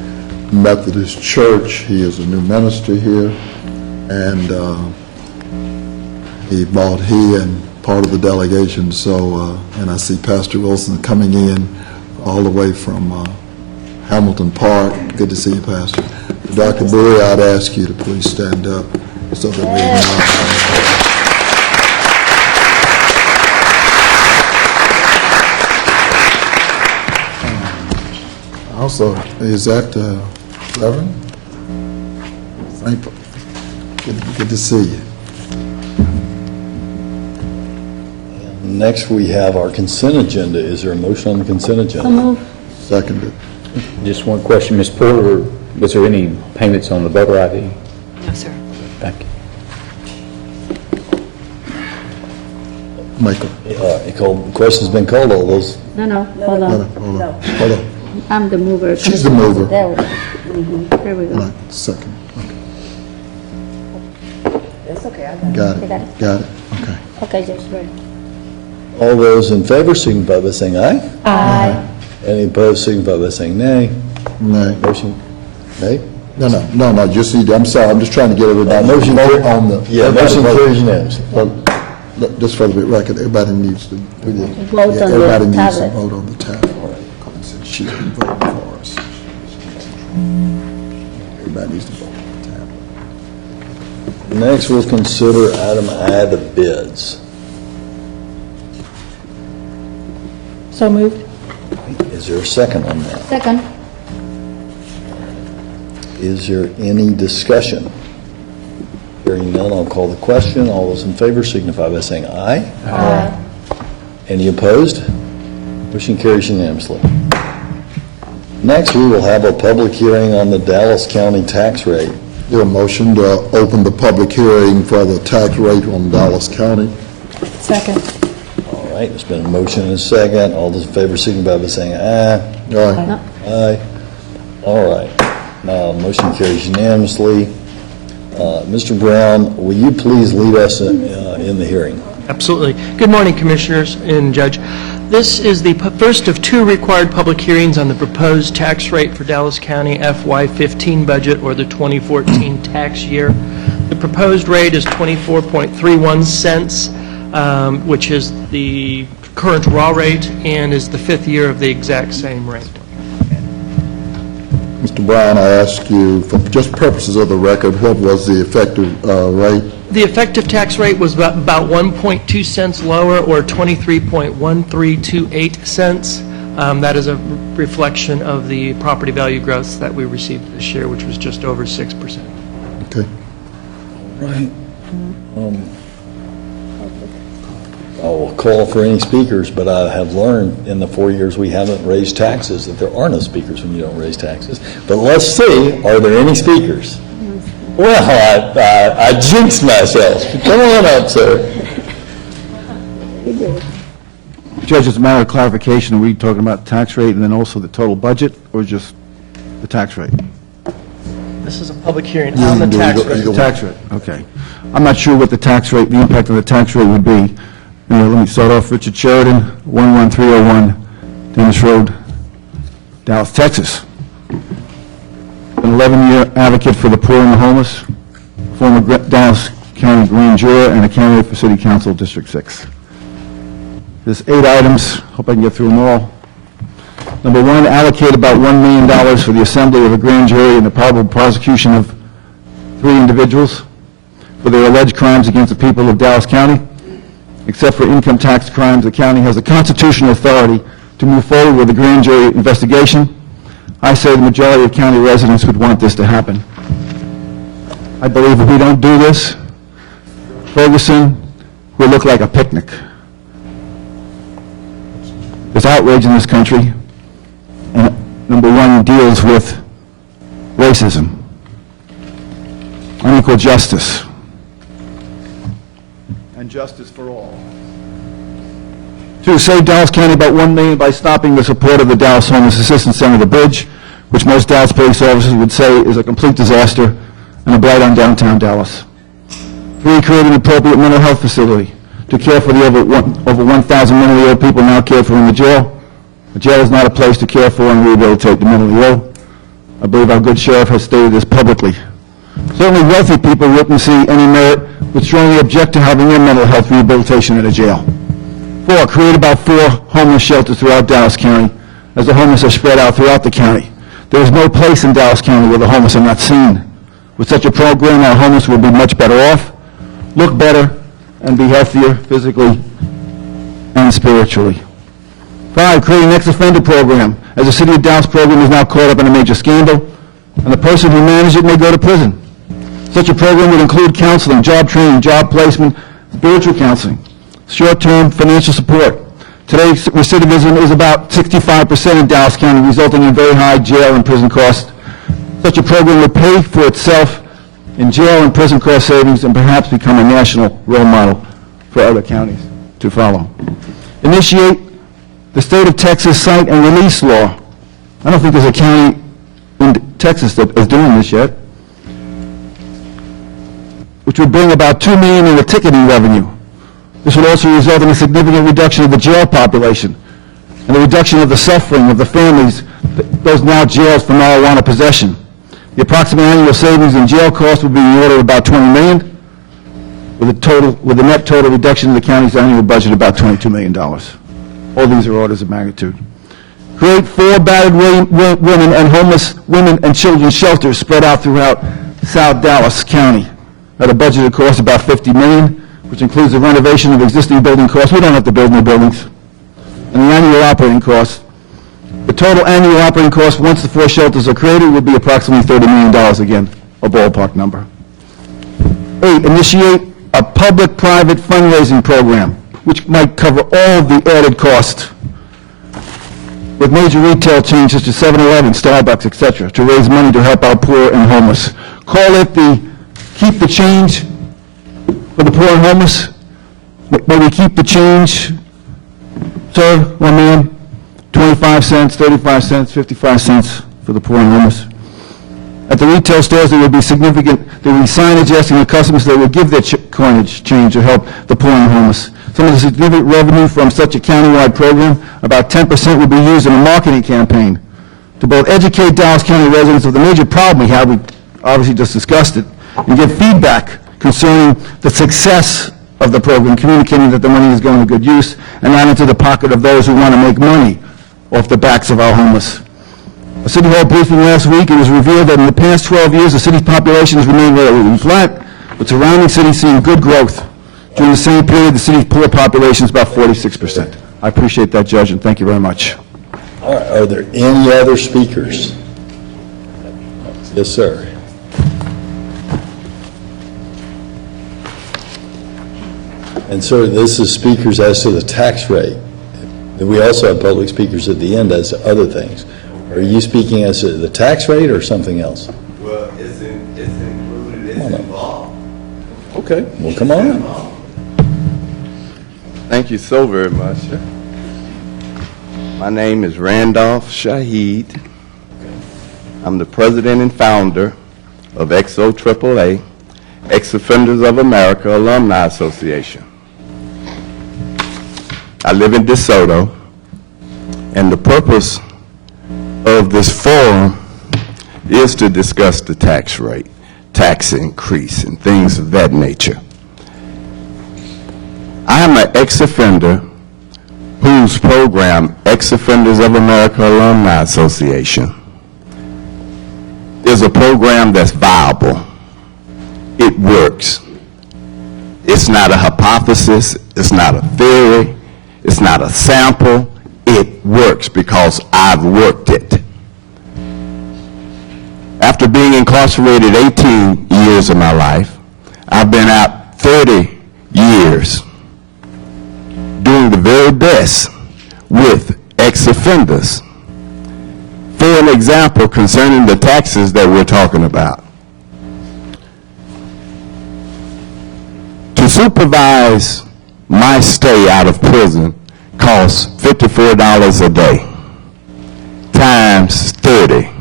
Methodist Church. He is a new minister here, and he and part of the delegation. So, and I see Pastor Wilson coming in all the way from Hamilton Park. Good to see you, Pastor. Dr. Bowie, I'd ask you to please stand up so that we can. Also, is that Reverend? Thank you. Good to see you. Next, we have our consent agenda. Is there a motion on the consent agenda? Seconded. Just one question, Ms. Porter, was there any payments on the voter ID? No, sir. Thank you. Michael. Question's been called. All those, No, hold on. Hold on. I'm the mover. She's the mover. There we go. Here we go. Second. That's okay. Got You got it. it? Got it. Okay. Okay, Judge Bird. all those in favor signify by saying aye. Aye. Any opposed signify by saying nay. Nay. Motion, nay? No, just need, I'm sorry, I'm just trying to get everybody. Motion vote carried. on the. Yeah, motion carries unanimously. Just for the record, everybody needs to. Vote on the Everybody needs to tablet. vote on the tablet. She's been voting for us. Everybody needs to vote on the tablet. Next, we'll consider item I, the bids. So moved. Is there a second on that? Second. Is there any discussion? Hearing none, I'll call the question. All those in favor signify by saying aye. Aye. Any opposed? Motion carries unanimously. Next, we will have a public hearing on the Dallas County tax rate. Is there a motion to open the public hearing for the tax rate on Dallas County? Second. All right, there's been a motion and a second. All those in favor signify by saying aye. Aye. Aye. All right. Now, motion carries unanimously. Mr. Brown, will you please lead us in the hearing? Absolutely. Good morning, Commissioners and Judge. This is the first of two required public hearings on the proposed tax rate for Dallas County FY15 budget, or the 2014 tax year. The proposed rate is 24.31 cents, which is the current raw rate and is the fifth year of the exact same rate. Mr. Brown, I ask you, for just purposes of the record, what was the effective rate? The effective tax rate was about 1.2 cents lower, or 23.1328 cents. That is a reflection of the property value growth that we received this year, which was just over 6%. Okay. Right. I will call for any speakers, but I have learned in the 4 years we haven't raised taxes that there are no speakers when you don't raise taxes. But let's see, are there any speakers? Well, I jinxed myself. Come on up, sir. Judge, as a matter of clarification, are we talking about the tax rate and then also the total budget, or just the tax rate? This is a public hearing on the tax rate. The tax rate, okay. I'm not sure what the tax rate, the impact of the tax rate would be. Let me start off, Richard Sheridan, 11301 Dennis Road, Dallas, Texas. An 11-year advocate for the poor and the homeless, former Dallas County Grand Juror, and a candidate for City Council District 6. There's 8 items. Hope I can get through them all. Number 1, allocate about $1 million for the assembly of a grand jury in the probable prosecution of 3 individuals for their alleged crimes against the people of Dallas County. Except for income tax crimes, the county has the constitutional authority to move forward with a grand jury investigation. I say the majority of county residents would want this to happen. I believe if we don't do this, Ferguson will look like a picnic. There's outrage in this country, and number one deals with racism, unequal justice, and justice for all. To save Dallas County about $1 million by stopping the support of the Dallas Homeless Assistance Center, the bridge, which most Dallas police officers would say is a complete disaster and a blight on downtown Dallas. 3, create an appropriate mental health facility to care for the over 1,000 mentally ill people now cared for in the jail. The jail is not a place to care for and rehabilitate the mentally ill. I believe our good sheriff has stated this publicly. Certainly wealthy people wouldn't see any merit, would strongly object to having their mental health rehabilitation in a jail. 4, create about 4 homeless shelters throughout Dallas County, as the homeless are spread out throughout the county. There is no place in Dallas County where the homeless are not seen. With such a program, our homeless will be much better off, look better, and be healthier physically and spiritually. 5, create an ex-offender program, as the City of Dallas program is now caught up in a major scandal, and the person who managed it may go to prison. Such a program would include counseling, job training, job placement, spiritual counseling, short-term financial support. Today, recidivism is about 65% in Dallas County, resulting in very high jail and prison costs. Such a program would pay for itself in jail and prison cost savings and perhaps become a national role model for other counties to follow. Initiate the state of Texas cite and release law. I don't think there's a county in Texas that is doing this yet, which would bring about $2 million in the ticketing revenue. This would also result in a significant reduction of the jail population and the reduction of the suffering of the families, those now jailed for marijuana possession. The approximate annual savings in jail costs would be in the order of about $20 million, with a net total reduction in the county's annual budget of about $22 million. All these are orders of magnitude. Create 4 battered women and homeless women and children shelters spread out throughout South Dallas County at a budgeted cost of about $50 million, which includes the renovation of existing building costs. We don't have to build new buildings. And the annual operating costs. The total annual operating cost, once the 4 shelters are created, would be approximately $30 million again, a ballpark number. 8, initiate a public-private fundraising program, which might cover all the added costs with major retail chains such as 7-Eleven, Starbucks, etc., to raise money to help our poor and homeless. Call it the Keep the Change for the poor and homeless. May we keep the change, sir, one man, 25 cents, 35 cents, 55 cents for the poor and homeless. At the retail stores, there would be significant, there would be signage asking the customers they would give their coinage change to help the poor and homeless. Some of the significant revenue from such a countywide program, about 10% would be used in a marketing campaign to both educate Dallas County residents of the major problem we have, we obviously just discussed it, and give feedback concerning the success of the program, communicating that the money is going to good use and not into the pocket of those who want to make money off the backs of our homeless. A City Hall briefing last week, it was revealed that in the past 12 years, the city's population has remained relatively flat, but surrounding cities seeing good growth. During the same period, the city's poor population is about 46%. I appreciate that, Judge, and thank you very much. All right, are there any other speakers? Yes, sir. And sir, this is speakers as to the tax rate. We also have public speakers at the end as to other things. Are you speaking as to the tax rate or something else? Well, it's included, it's involved. Okay, well, come on. Thank you so very much. My name is Randolph Shaheed. I'm the president and founder of XO AAA, Ex-Offenders of America Alumni Association. I live in DeSoto, and the purpose of this forum is to discuss the tax rate, tax increase, and things of that nature. I am an ex-offender whose program, Ex-Offenders of America Alumni Association, is a program that's viable. It works. It's not a hypothesis, it's not a theory, it's not a sample. It works because I've worked it. After being incarcerated 18 years of my life, I've been out 30 years doing the very best with ex-offenders. For an example, concerning the taxes that we're talking about, to supervise my stay out of prison costs $54 a day, times 30.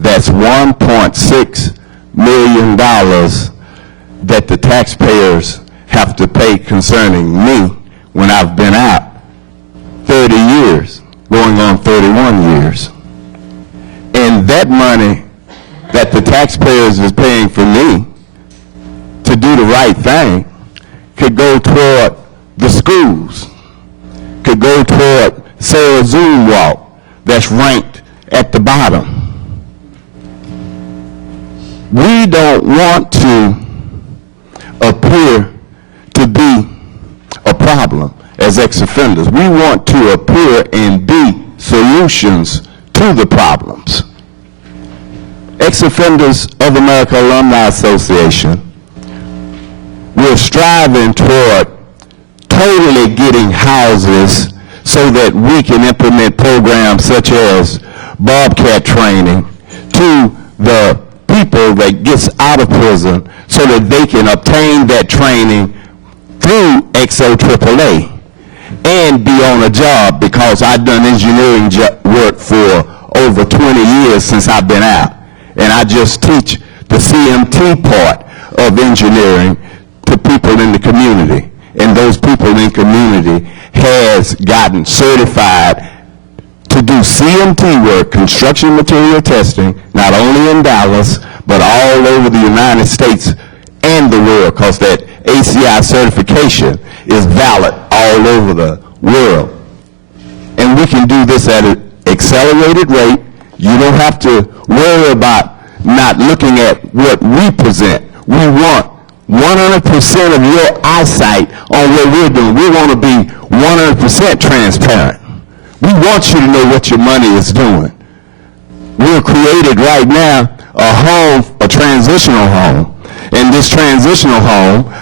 That's $1.6 million that the taxpayers have to pay concerning me when I've been out 30 years, going on 31 years. And that money that the taxpayers is paying for me to do the right thing could go toward the schools, could go toward Sarah Zoom Walk that's ranked at the bottom. We don't want to appear to be a problem as ex-offenders. We want to appear and be solutions to the problems. Ex-Offenders of America Alumni Association, we're striving toward totally getting houses so that we can implement programs such as Bobcat training to the people that gets out of prison so that they can obtain that training through XOAAA and be on a job, because I've done engineering work for over 20 years since I've been out. And I just teach the CMT part of engineering to people in the community. And those people in the community has gotten certified to do CMT work, construction material testing, not only in Dallas, but all over the United States and the world, because that ACI certification is valid all over the world. And we can do this at an accelerated rate. You don't have to worry about not looking at what we present. We want 100% of your eyesight on what we're doing. We want to be 100% transparent. We want you to know what your money is doing. We're created right now a home, a transitional home, and this transitional home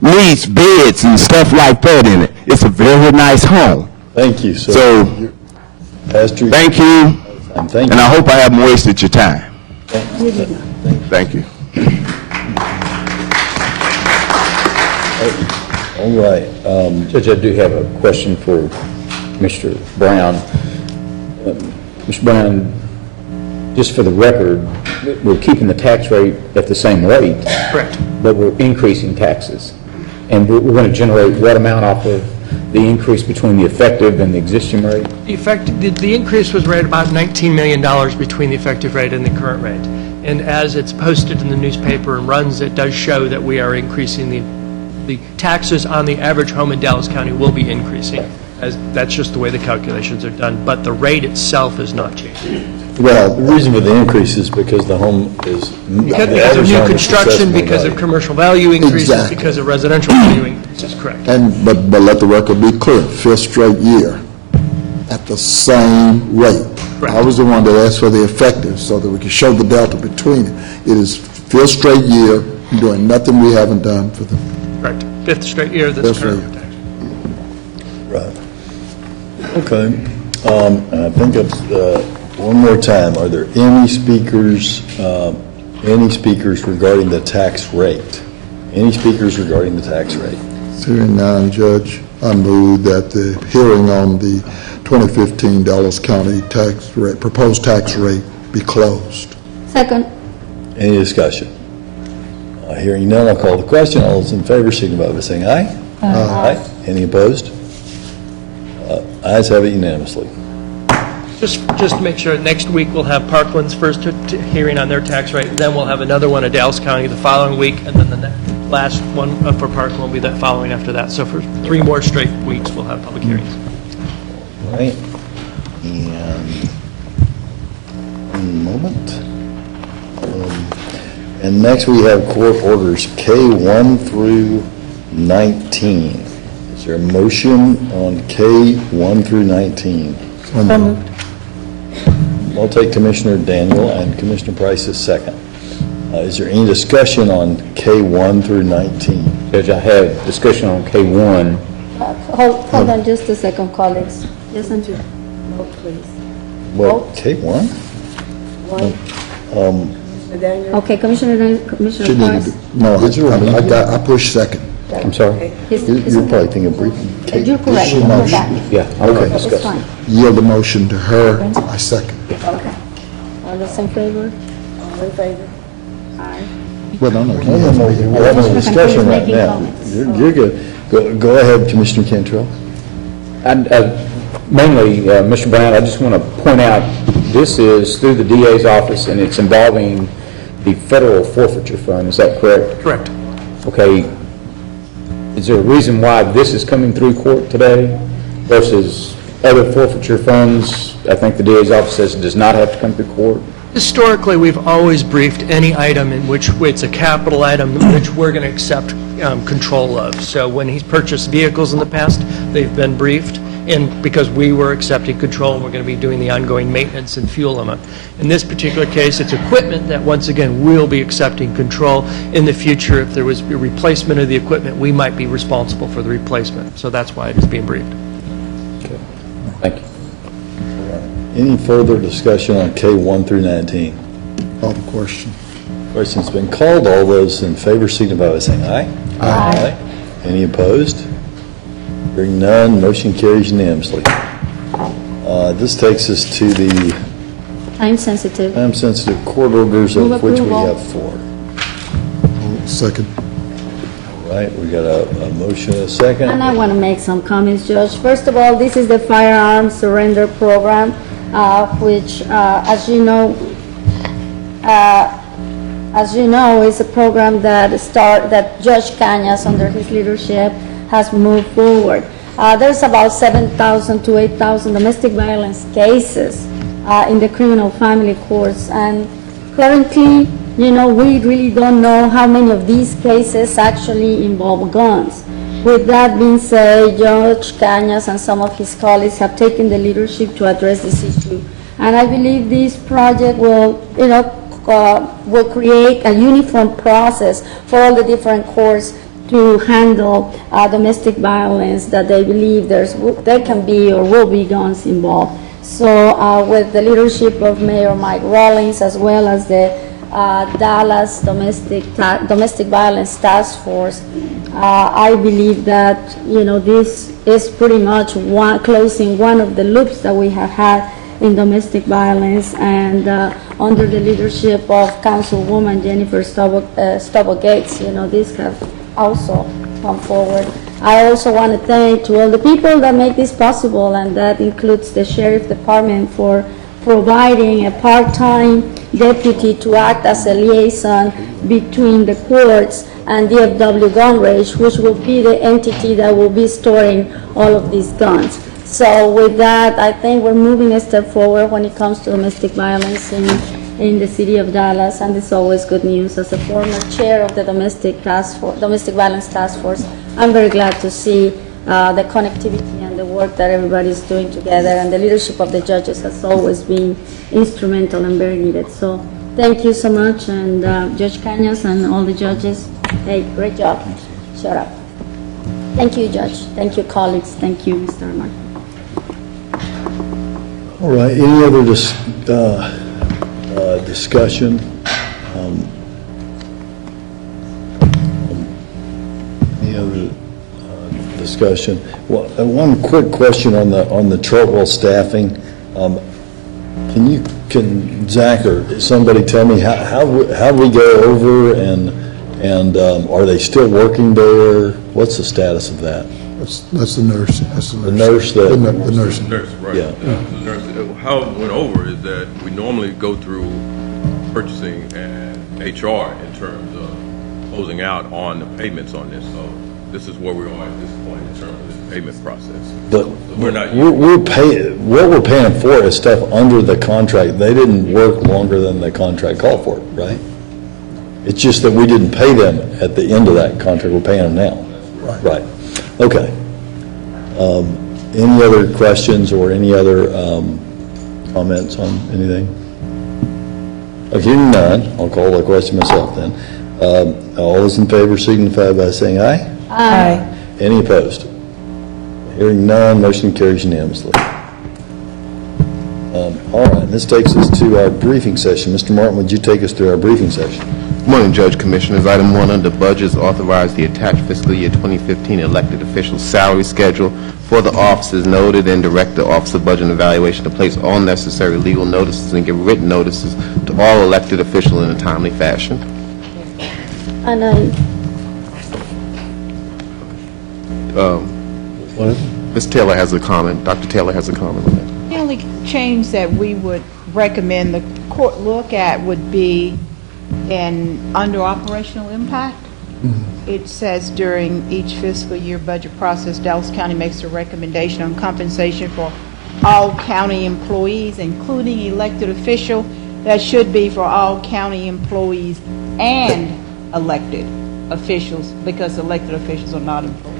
needs beds and stuff like that in it. It's a very nice home. Thank you, sir. So, Pastor, thank you, thank and you. I hope I haven't wasted your time. Thank you. All right. Judge, I do have a question for Mr. Brown. Mr. Brown, just for the record, we're keeping the tax rate at the same rate. Correct. But we're increasing taxes. And we're going to generate what amount off of the increase between the effective and the existing rate? The increase was right about $19 million between the effective rate and the current rate. And as it's posted in the newspaper and runs, it does show that we are increasing the taxes on the average home in Dallas County will be increasing. That's just the way the calculations are done, but the rate itself is not changing. Well, the reason for the increase is because the home is... Because of new construction, because of commercial value increases, Exactly. because of residential value increases, correct. But let the record be clear, fifth straight year at the same rate. Correct. I was the one that asked for the effective so that we could show the delta between it. It is fifth straight year, doing nothing we haven't done for them. Correct. Fifth straight year that's Fifth current straight. tax. Right. Okay. And I think of, one more time, are there any speakers regarding the tax rate? Any speakers regarding the tax rate? Hearing none, Judge, I move that the hearing on the 2015 Dallas County tax rate, proposed tax rate, be closed. Second. Any discussion? Hearing none, I'll call the question. All those in favor signify by saying aye. Aye. Any opposed? Ayes have it unanimously. Just to make sure, next week we'll have Parkland's first hearing on their tax rate, then we'll have another one at Dallas County the following week, and then the last one for Parkland will be the following after that. So for 3 more straight weeks, we'll have public hearings. All right. And one moment. And next we have court orders K1 through 19. Is there a motion on K1 through 19? So moved. I'll take Commissioner Daniel, and Commissioner Price is second. Is there any discussion on K1 through 19? Judge, I have discussion on K1. Hold on just a second, colleagues. Yes, and vote, please. Well, K1? Okay, Commissioner She needed Price. to- No, I pushed second. I'm sorry? You're probably thinking briefing. You're correct. She Go motion. back. Yeah, I'm going to It's discuss. fine. Yield the motion to her, I second. Okay. All those in favor? All in favor? Aye. Well, no, No, we're having a discussion right Making now. comments. You're good. Go ahead, Commissioner Cantrell. Mainly, Mr. Brown, I just want to point out, this is through the DA's office, and it's involving the federal forfeiture fund. Is that correct? Correct. Okay. Is there a reason why this is coming through court today versus other forfeiture funds? I think the DA's office says it does not have to come through court. Historically, we've always briefed any item in which it's a capital item which we're going to accept control of. So when he's purchased vehicles in the past, they've been briefed, and because we were accepting control, and we're going to be doing the ongoing maintenance and fuel amount. In this particular case, it's equipment that, once again, we'll be accepting control. In the future, if there was a replacement of the equipment, we might be responsible for the replacement. So that's why it is being briefed. Thank you. Any further discussion on K1 through 19? Call the question. Question's been called. All those in favor signify by saying aye. Aye. Any opposed? Hearing none, motion carries unanimously. This takes us to the Time-sensitive. time-sensitive court orders, Move of which we approval. have 4. Second. All right, we got a motion and a second. And I want to make some comments, Judge. First of all, this is the firearms surrender program, which, as you know, is a program that Judge Cañas, under his leadership, has moved forward. There's about 7,000 to 8,000 domestic violence cases in the criminal family courts, and currently, we really don't know how many of these cases actually involve guns. With that being said, Judge Cañas and some of his colleagues have taken the leadership to address this issue. And I believe this project will create a uniform process for all the different courts to handle domestic violence that they believe there can be or will be guns involved. So with the leadership of Mayor Mike Rawlings, as well as the Dallas Domestic Violence Task Force, I believe that, this is pretty much closing one of the loops that we have had in domestic violence, and under the leadership of Councilwoman Jennifer Stubble Gates, this have also come forward. I also want to thank to all the people that make this possible, and that includes the Sheriff Department for providing a part-time deputy to act as a liaison between the courts and DFW Gun Range, which will be the entity that will be storing all of these guns. So with that, I think we're moving a step forward when it comes to domestic violence in the city of Dallas, and it's always good news. As a former chair of the Domestic Violence Task Force, I'm very glad to see the connectivity and the work that everybody's doing together, and the leadership of the judges has always been instrumental and very needed. So thank you so much, and Judge Cañas and all the judges, hey, great job. Shut up. Thank you, Judge. Thank you, colleagues. Thank you, Mr. Martin. All right, any other discussion? Any other discussion? Well, one quick question on the Chartwell staffing. Can Zach or somebody tell me how we go over, and are they still working there? What's the status of that? That's the nurse. That's the The nurse nurse. that- The nurse. Nurse, right. Yeah. The nurse. How it went over is that we normally go through purchasing and HR in terms of closing out on the payments on this. So this is where we are at this point in terms of this payment process. But We're not. we're paying, what we're paying for is stuff under the contract. They didn't work longer than the contract called for, right? It's just that we didn't pay them at the end of that contract. We're paying them now. Right. Okay. Any other questions or any other comments on anything? Hearing none, I'll call the question myself then. All those in favor signify by saying aye. Aye. Any opposed? Hearing none, motion carries unanimously. All right, this takes us to our briefing session. Mr. Martin, would you take us through our briefing session? Good morning, Judge, Commissioners. Item 1 under Budgets, authorize the attached fiscal year 2015 elected officials' salary schedule for the officers noted and direct the Office of Budget and Evaluation to place all necessary legal notices and give written notices to all elected officials in a timely fashion. And I Ms. Taylor has a comment. Dr. Taylor has a comment on that. The only change that we would recommend the court look at would be under operational impact. It says during each fiscal year budget process, Dallas County makes a recommendation on compensation for all county employees, including elected official. That should be for all county employees and elected officials, because elected officials are not employees.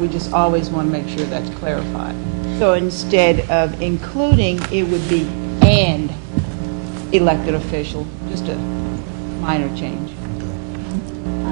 We just always want to make sure that's clarified. So instead of including, it would be and elected official, just a minor change.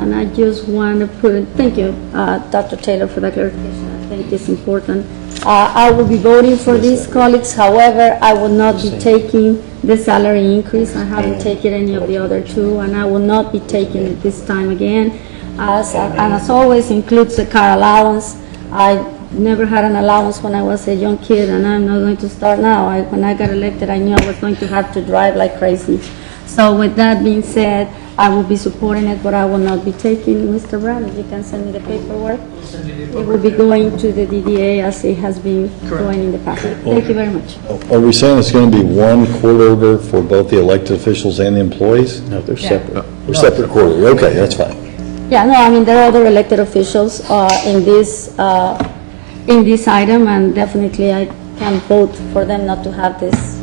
And I just want to put, thank you, Dr. Taylor, for that clarification. I think it's important. I will be voting for these colleagues. However, I will not be taking the salary increase. I haven't taken any of the other two, and I will not be taking it this time again. And as always, includes the car allowance. I never had an allowance when I was a young kid, and I'm not going to start now. When I got elected, I knew I was going to have to drive like crazy. So with that being said, I will be supporting it, but I will not be taking, Mr. Brown, if you can send me the paperwork. It will be going to the DDA as it has been going in the past. Thank you very much. Are we saying it's going to be one court order for both the elected officials and the employees? No, they're separate. They're separate court orders. Okay, that's fine. Yeah, no, I mean, there are other elected officials in this item, and definitely I can vote for them not to have this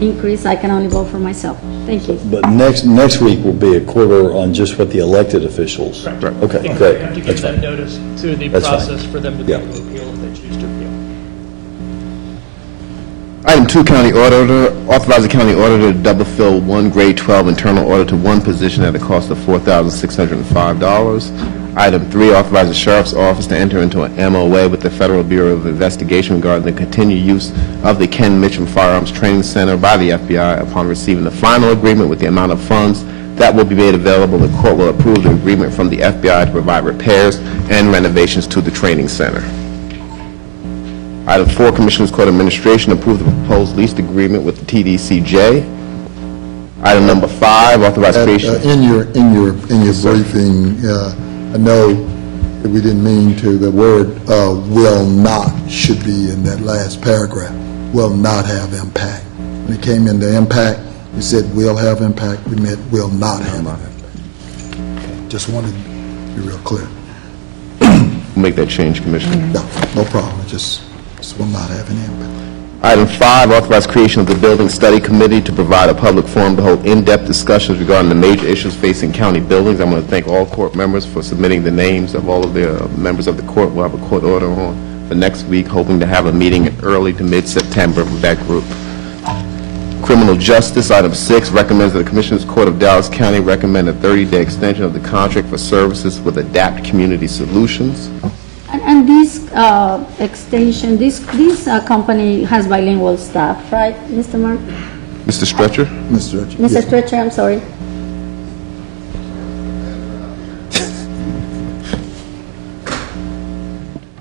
increase. I can only vote for myself. Thank you. But next week will be a court order on just what the elected officials. Correct. Okay, You great. have to give That's that fine. notice to the That's fine. process for them to be Yeah. able to appeal if they choose to appeal. Item 2, County Auditor, authorize the County Auditor to double fill one grade 12 internal auditor one position at a cost of $4,605. Item 3, authorize the Sheriff's Office to enter into an MOA with the Federal Bureau of Investigation regarding the continued use of the Ken Mitchum Firearms Training Center by the FBI. Upon receiving the final agreement with the amount of funds that will be made available, the court will approve the agreement from the FBI to provide repairs and renovations to the training center. Item 4, Commissioners Court Administration approve the proposed lease agreement with the TDCJ. Item number 5, authorize creation. In your briefing, I know that we didn't mean to, the word will not should be in that last paragraph, will not have impact. When it came into impact, we said will have impact, we meant will not have impact. Just wanted to be real clear. Make that change, Commissioner. No problem, it just will not have any impact. Item 5, authorize creation of the Building Study Committee to provide a public forum to hold in-depth discussions regarding the major issues facing county buildings. I want to thank all court members for submitting the names of all of the members of the court. We'll have a court order on for next week, hoping to have a meeting in early to mid-September with that group. Criminal Justice, item 6, recommends that the Commissioners Court of Dallas County recommend a 30-day extension of the contract for services with Adapt Community Solutions. And this extension, this company has bilingual staff, right, Mr. Mark? Mr. Stretcher? Mr. Stretcher, I'm sorry.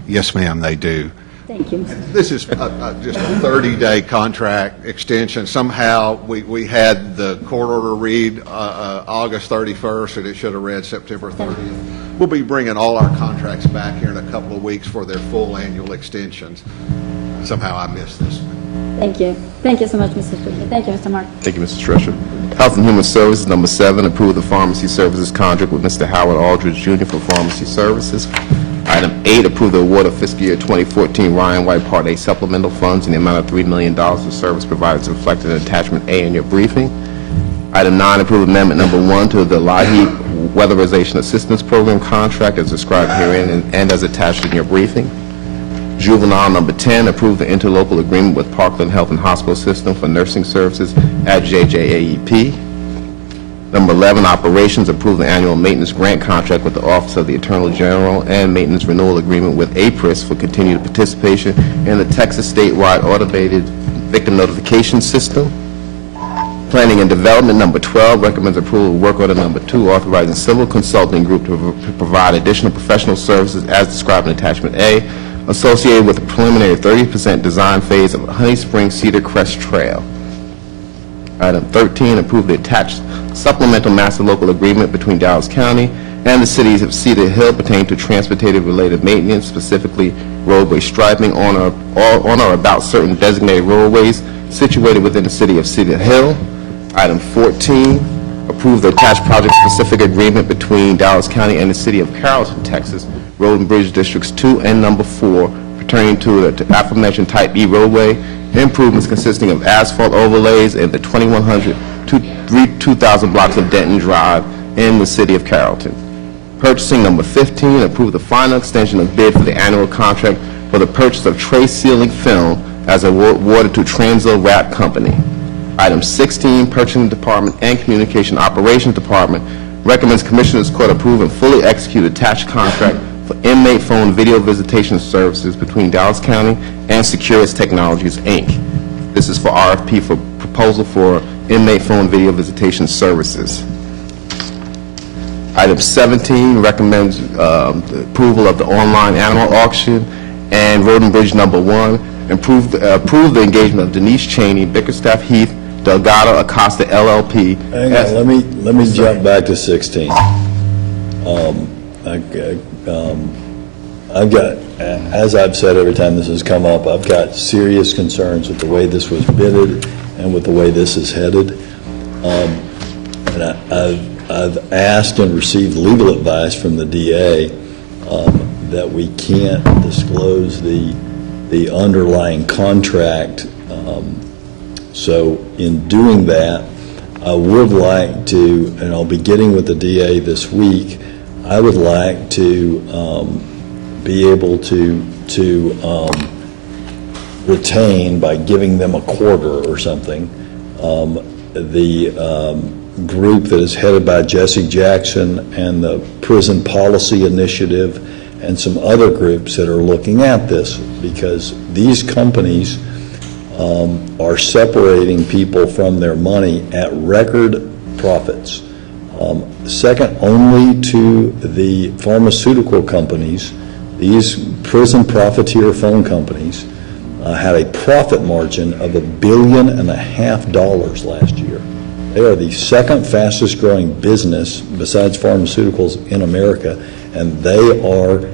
Yes, ma'am, they do. Thank you. This is just a 30-day contract extension. Somehow, we had the court order read August 31st, and it should have read September 30th. We'll be bringing all our contracts back here in a couple of weeks for their full annual extensions. Somehow I missed this one. Thank you. Thank you so much, Mr. Stretcher. Thank you, Mr. Mark. Thank you, Mr. Stretcher. Health and Human Services, number 7, approve the pharmacy services contract with Mr. Howard Aldridge, Jr. for pharmacy services. Item 8, approve the award of fiscal year 2014 Ryan White Part A supplemental funds in the amount of $3 million for service provided as reflected in attachment A in your briefing. Item 9, approve amendment number 1 to the LIHEAP Weatherization Assistance Program contract as described herein and as attached in your briefing. Juvenile number 10, approve the interlocal agreement with Parkland Health and Hospital System for nursing services at JJAEP. Number 11, operations, approve the annual maintenance grant contract with the Office of the Attorney General and maintenance renewal agreement with APRIS for continued participation in the Texas statewide automated victim notification system. Planning and Development, number 12, recommends approval of work order number 2, authorizing Civil Consulting Group to provide additional professional services as described in Attachment A, associated with the preliminary 30% design phase of Honey Spring Cedar Crest Trail. Item 13, approve the attached supplemental master local agreement between Dallas County and the cities of Cedar Hill pertaining to transportation-related maintenance, specifically roadway striping on or about certain designated roadways situated within the city of Cedar Hill. Item 14, approve the attached project-specific agreement between Dallas County and the city of Carrollton, Texas, Road and Bridge Districts 2 and number 4, pertaining to the aforementioned Type E roadway improvements consisting of asphalt overlays in the 2,100 to 2,000 blocks of Denton Drive in the city of Carrollton. Purchasing number 15, approve the final extension of bid for the annual contract for the purchase of tray sealing film as awarded to Translo Wrap Company. Item 16, Purchasing Department and Communication Operations Department recommends Commissioners Court approve and fully execute attached contract for inmate phone video visitation services between Dallas County and Securus Technologies, Inc. This is for RFP for proposal for inmate phone video visitation services. Item 17 recommends approval of the online animal auction, and Road and Bridge number 1, approve the engagement of Denise Cheney, Bickerstaff Heath, Delgado Acosta LLP. Hang on, let me jump back to 16. I've got, as I've said every time this has come up, I've got serious concerns with the way this was bidded and with the way this is headed. And I've asked and received legal advice from the DA that we can't disclose the underlying contract. So in doing that, I would like to, and I'll be getting with the DA this week, I would like to be able to retain, by giving them a quarter or something, the group that is headed by Jesse Jackson and the Prison Policy Initiative and some other groups that are looking at this, because these companies are separating people from their money at record profits. Second only to the pharmaceutical companies, these prison profiteer phone companies had a profit margin of $1.5 billion last year. They are the second fastest growing business besides pharmaceuticals in America, and they are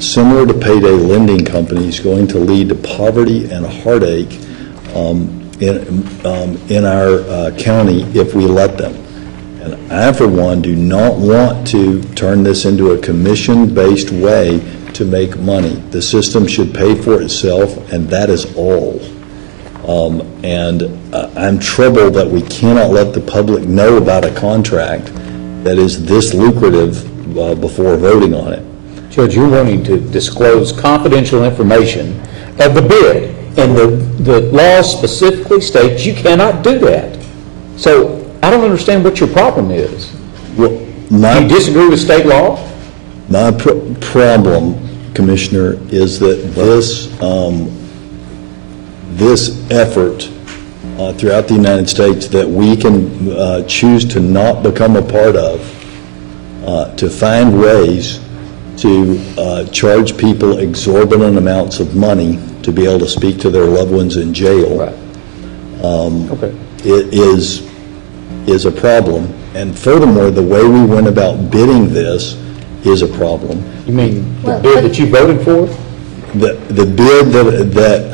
similar to payday lending companies, going to lead to poverty and heartache in our county if we let them. And I, for one, do not want to turn this into a commission-based way to make money. The system should pay for itself, and that is all. And I'm troubled that we cannot let the public know about a contract that is this lucrative before voting on it. Judge, you're wanting to disclose confidential information of the bid, and the law specifically states you cannot do that. So I don't understand what your problem is. Well, do you disagree with state law? My problem, Commissioner, is that this effort throughout the United States that we can choose to not become a part of, to find ways to charge people exorbitant amounts of money to be able to speak to their loved ones in jail, it is a problem. And furthermore, the way we went about bidding this is a problem. You mean the bid that you voted for? The bid that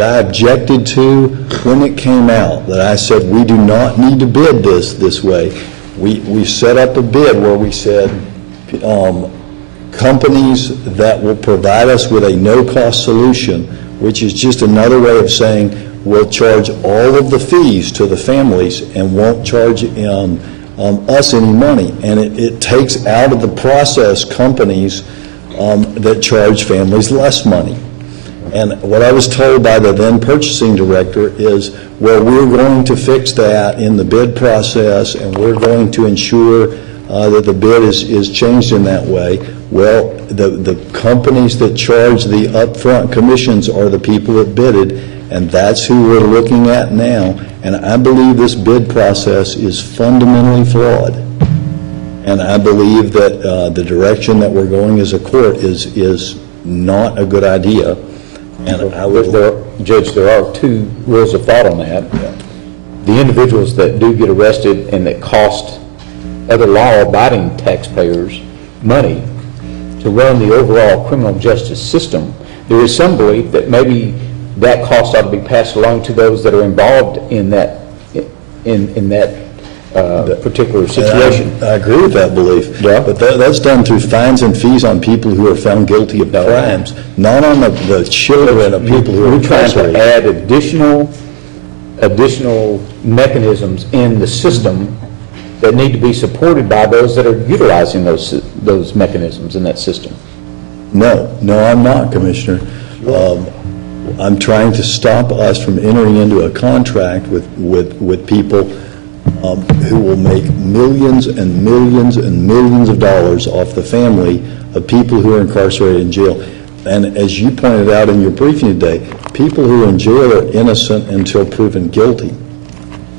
I objected to when it came out, that I said we do not need to bid this way. We set up a bid where we said companies that will provide us with a no-cost solution, which is just another way of saying we'll charge all of the fees to the families and won't charge us any money. And it takes out of the process companies that charge families less money. And what I was told by the then purchasing director is, well, we're going to fix that in the bid process, and we're going to ensure that the bid is changed in that way. Well, the companies that charge the upfront commissions are the people that bidded, and that's who we're looking at now. And I believe this bid process is fundamentally flawed. And I believe that the direction that we're going as a court is not a good idea. And I would... Judge, there are two rules of thought on that. The individuals that do get arrested and that cost other law-abiding taxpayers money to run the overall criminal justice system, there is some belief that maybe that cost ought to be passed along to those that are involved in that particular situation. I agree with that belief. Yeah. But that's done through fines and fees on people who are found guilty of crimes, not on the children of people who are incarcerated. We're trying to add additional mechanisms in the system that need to be supported by those that are utilizing those mechanisms in that system. No, I'm not, Commissioner. I'm trying to stop us from entering into a contract with people who will make millions and millions and millions of dollars off the family of people who are incarcerated in jail. And as you pointed out in your briefing today, people who are in jail are innocent until proven guilty.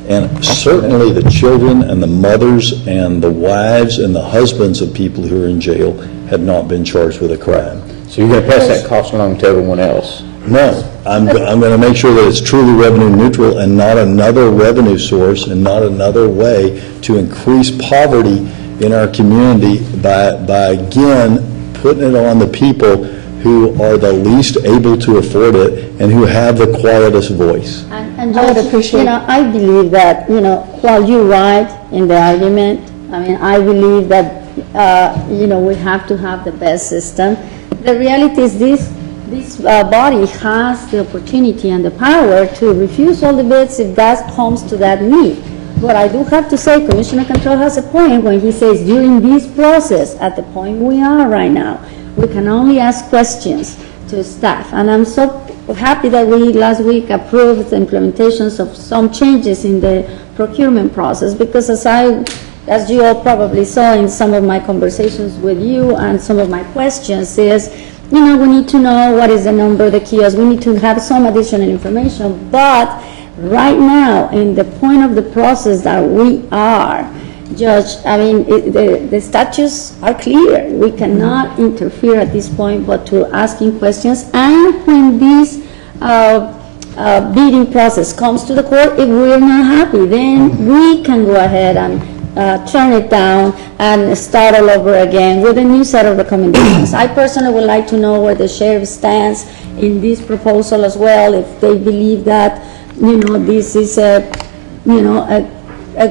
And certainly the children and the mothers and the wives and the husbands of people who are in jail had not been charged with a crime. So you're going to pass that cost along to everyone else? No, I'm going to make sure that it's truly revenue neutral and not another revenue source and not another way to increase poverty in our community by again, putting it on the people who are the least able to afford it and who have the quietest voice. And Judge, I believe that, while you're right in the argument, I believe that, we have to have the best system. The reality is this body has the opportunity and the power to refuse all the bids if that comes to that need. But I do have to say, Commissioner Cantrell has a point when he says during this process, at the point we are right now, we can only ask questions to staff. And I'm so happy that we last week approved the implementations of some changes in the procurement process, because as you all probably saw in some of my conversations with you and some of my questions is, we need to know what is the number of the kiosks. We need to have some additional information. But right now, in the point of the process that we are, Judge, the statutes are clear. We cannot interfere at this point but to asking questions. And when this bidding process comes to the court, if we're not happy, then we can go ahead and turn it down and start all over again with a new set of recommendations. I personally would like to know where the sheriff stands in this proposal as well, if they believe that, this is a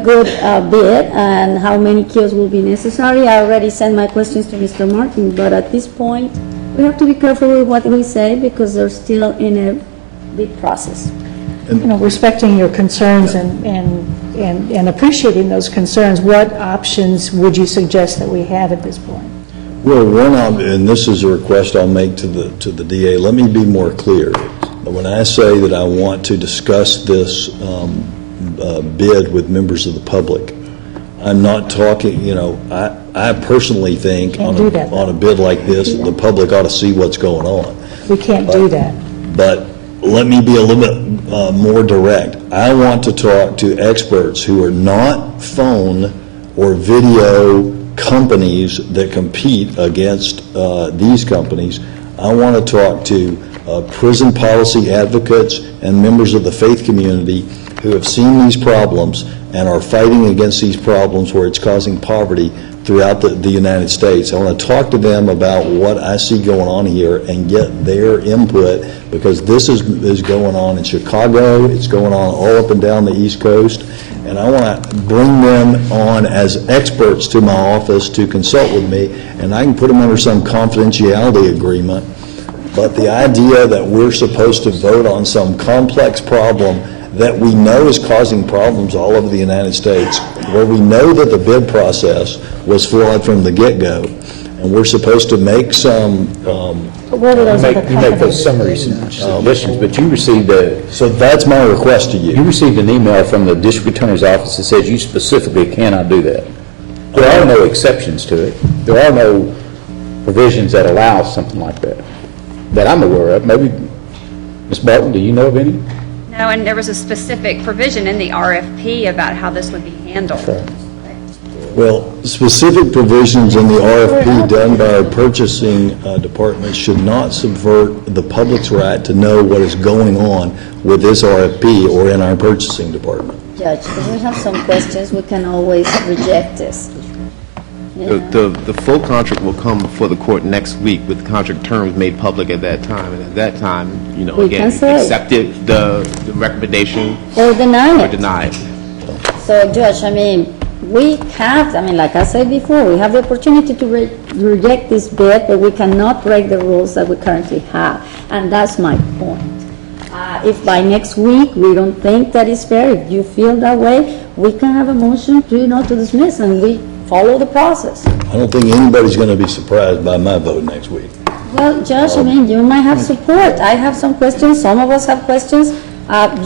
good bid and how many kiosks will be necessary. I already sent my questions to Mr. Martin, but at this point, we have to be careful with what we say because they're still in a bid process. Respecting your concerns and appreciating those concerns, what options would you suggest that we have at this point? Well, and this is a request I'll make to the DA. Let me be more clear. When I say that I want to discuss this bid with members of the public, I'm not talking, I personally think on a bid like this, the public ought to see what's going on. We can't do that. But let me be a little bit more direct. I want to talk to experts who are not phone or video companies that compete against these companies. I want to talk to prison policy advocates and members of the faith community who have seen these problems and are fighting against these problems where it's causing poverty throughout the United States. I want to talk to them about what I see going on here and get their input, because this is going on in Chicago, it's going on all up and down the East Coast, and I want to bring them on as experts to my office to consult with me, and I can put them under some confidentiality agreement. But the idea that we're supposed to vote on some complex problem that we know is causing problems all over the United States, where we know that the bid process was flawed from the get-go, and we're supposed to make some, What are those other You make those companies? summaries and submissions, but you received so that's my request to you you. received an email from the district attorney's office that says you specifically cannot do that. There are no exceptions to it. There are no provisions that allow something like that I'm aware of. Maybe, Ms. Barton, do you know of any? No, and there was a specific provision in the RFP about how this would be handled. Well, specific provisions in the RFP done by our purchasing department should not subvert the public's right to know what is going on with this RFP or in our purchasing department. Judge, if we have some questions, we can always reject this. The full contract will come before the court next week with the contract terms made public at that time. And at that time, We again, can say- accept it, the recommendation Or deny or it. deny it. So, Judge, we have, like I said before, we have the opportunity to reject this bid, but we cannot break the rules that we currently have, and that's my point. If by next week we don't think that is fair, if you feel that way, we can have a motion to dismiss, and we follow the process. I don't think anybody's going to be surprised by my vote next week. Well, Judge, you might have support. I have some questions, some of us have questions.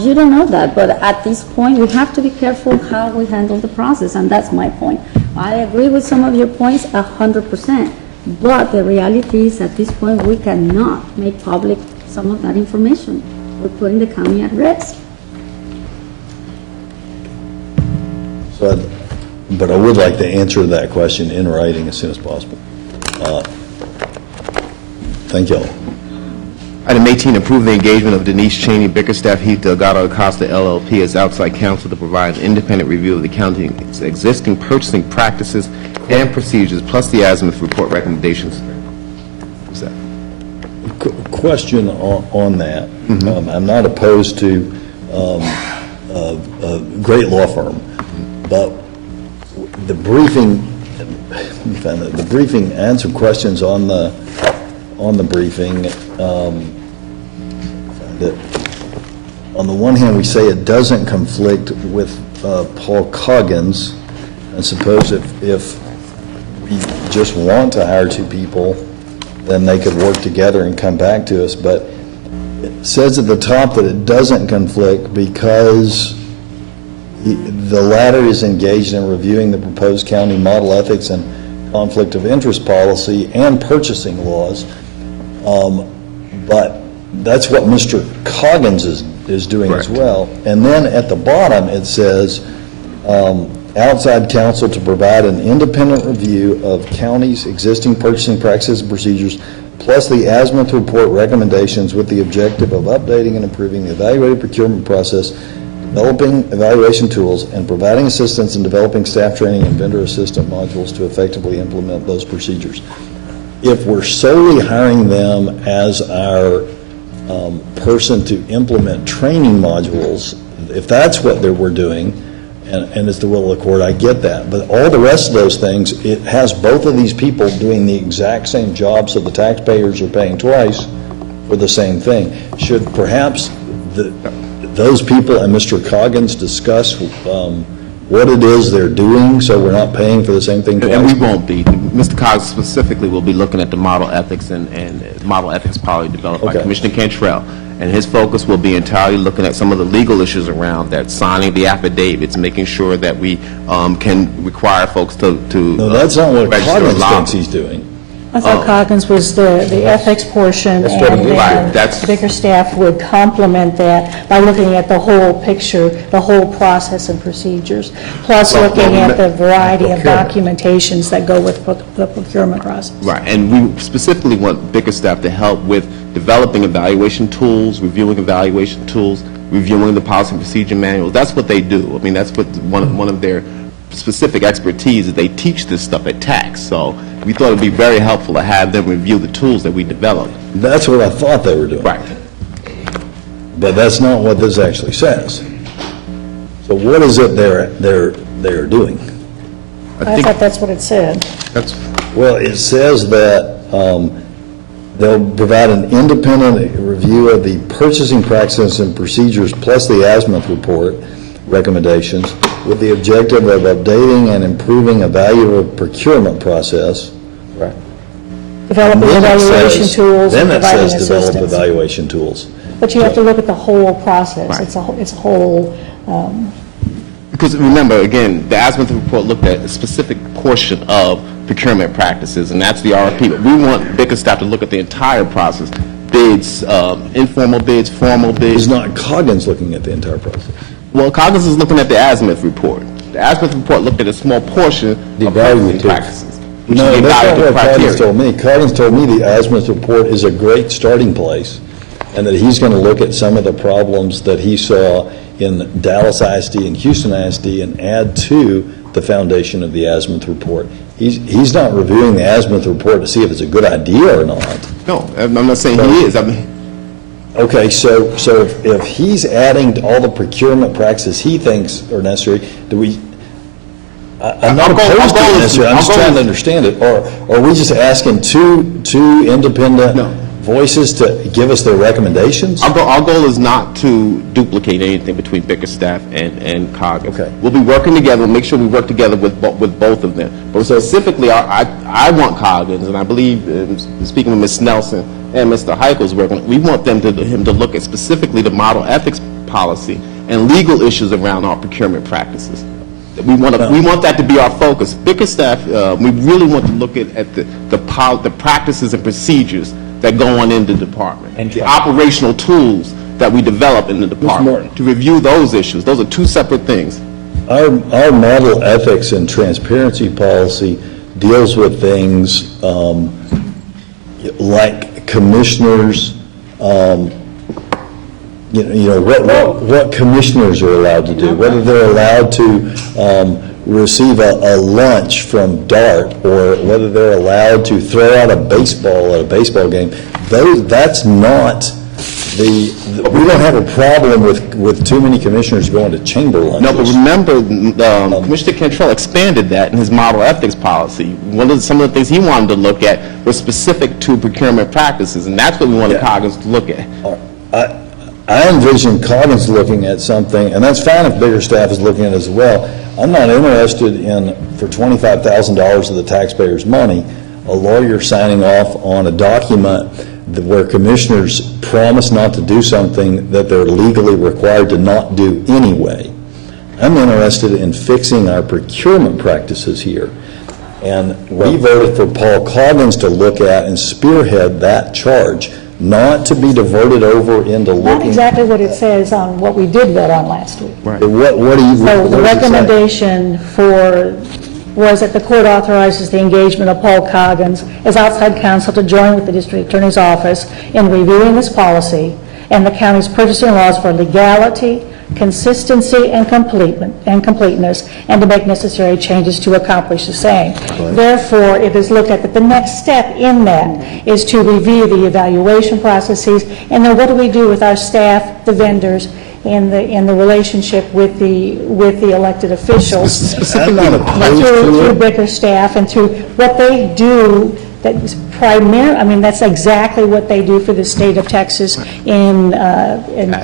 You don't know that, but at this point, we have to be careful how we handle the process, and that's my point. I agree with some of your points 100%, but the reality is at this point, we cannot make public some of that information. We're putting the county at risk. But I would like to answer that question in writing as soon as possible. Thank you all. Item 18, approve the engagement of Denise Cheney, Bickerstaff, Heath, Delgado, Acosta, LLP as outside counsel to provide an independent review of the county's existing purchasing practices and procedures, plus the azimuth report recommendations. What's that? Question on that. I'm not opposed to a great law firm, but the briefing answered questions on the briefing. That on the one hand, we say it doesn't conflict with Paul Coggins, and suppose if we just want to hire two people, then they could work together and come back to us. But it says at the top that it doesn't conflict because the latter is engaged in reviewing the proposed county model ethics and conflict of interest policy and purchasing laws. But that's what Mr. Coggins is doing as well. And then at the bottom, it says, outside counsel to provide an independent review of county's existing purchasing practices and procedures, plus the azimuth report recommendations with the objective of updating and improving the evaluated procurement process, developing evaluation tools, and providing assistance in developing staff training and vendor assistant modules to effectively implement those procedures. If we're solely hiring them as our person to implement training modules, if that's what we're doing, and it's the will of the court, I get that. But all the rest of those things, it has both of these people doing the exact same job, so the taxpayers are paying twice for the same thing. Should perhaps those people and Mr. Coggins discuss what it is they're doing, so we're not paying for the same thing twice? And we won't be. Mr. Coggins specifically will be looking at the model ethics and model ethics policy developed by Okay. Commissioner Cantrell. And his focus will be entirely looking at some of the legal issues around that, signing the affidavits, making sure that we can require folks to No, that's not what register a Coggins lobby. thinks he's doing. I thought Coggins was the ethics portion, That's what and I'm- right, then that's- Bickerstaff would complement that by looking at the whole picture, the whole process and procedures, plus Well, looking well, at the variety of procurement. documentations that go with the procurement process. Right, and we specifically want Bickerstaff to help with developing evaluation tools, reviewing evaluation tools, reviewing the policy and procedure manual. That's what they do. I mean, that's what one of their specific expertise is. They teach this stuff at TAX. So we thought it would be very helpful to have them review the tools that we developed. That's what I thought they were doing. Right. But that's not what this actually says. So what is it they're doing? I thought that's what it said. Well, it says that they'll provide an independent review of the purchasing practices and procedures plus the azimuth report recommendations with the objective of updating and improving a value of procurement process. Right. developing Then it evaluation says- tools and Then it providing says develop assistance. evaluation tools. But you have to look at the whole process. Right. It's a whole, Because remember, again, the Azimuth report looked at a specific portion of procurement practices, and that's the RFP. But we want Bickerstaff to look at the entire process, bids, informal bids, formal bids. Is not Coggins looking at the entire process? Well, Coggins is looking at the Azimuth report. The Azimuth report looked at a small portion of purchasing practices, which is No, the that's not evaluative what Coggins criteria. told me. Coggins told me the Azimuth report is a great starting place, and that he's going to look at some of the problems that he saw in Dallas ISD and Houston ISD and add to the foundation of the Azimuth report. He's not reviewing the Azimuth report to see if it's a good idea or not. No, I'm not saying he is. I mean, Okay, so if he's adding to all the procurement practices he thinks are necessary, do we, I'm not opposed to it necessarily, I'm just trying to understand it, or are we just asking two independent voices to give us their recommendations? Our goal is not to duplicate anything between Bickerstaff and Coggins. Okay. We'll be working together, we'll make sure we work together with both of them. But specifically, I want Coggins, and I believe, speaking with Ms. Nelson and Mr. Heichel's work, we want him to look at specifically the model ethics policy and legal issues around our procurement practices. We want that to be our focus. Bickerstaff, we really want to look at the practices and procedures that go on in the department, and the operational tools that we develop in the department, to review those issues. Those are two separate things. Our model ethics and transparency policy deals with things like commissioners, what commissioners are allowed to do, whether they're allowed to receive a lunch from DART, or whether they're allowed to throw out a baseball at a baseball game. That's not we don't have a problem with too many commissioners going to chamber lunches. No, but remember, Commissioner Cantrell expanded that in his model ethics policy. Some of the things he wanted to look at were specific to procurement practices, and that's what we wanted Coggins to look at. I envision Coggins looking at something, and that's fine if Bickerstaff is looking at it as well. I'm not interested in, for $25,000 of the taxpayers' money, a lawyer signing off on a document where commissioners promise not to do something that they're legally required to not do anyway. I'm interested in fixing our procurement practices here. And we voted for Paul Coggins to look at and spearhead that charge, not to be diverted over into looking. not exactly what it says on what we did vote on last week. What do you? So what the does it say? recommendation was that the court authorizes the engagement of Paul Coggins as outside counsel to join with the district attorney's office in reviewing this policy and the county's purchasing laws for legality, consistency, and completeness, and to make necessary changes to accomplish the same. Therefore, it is looked at that the next step in that is to review the evaluation processes, and then what do we do with our staff, the vendors, in the relationship with the elected officials. I'm not opposed to Through it. Bickerstaff and through what they do, that is that's exactly what they do for the state of Texas in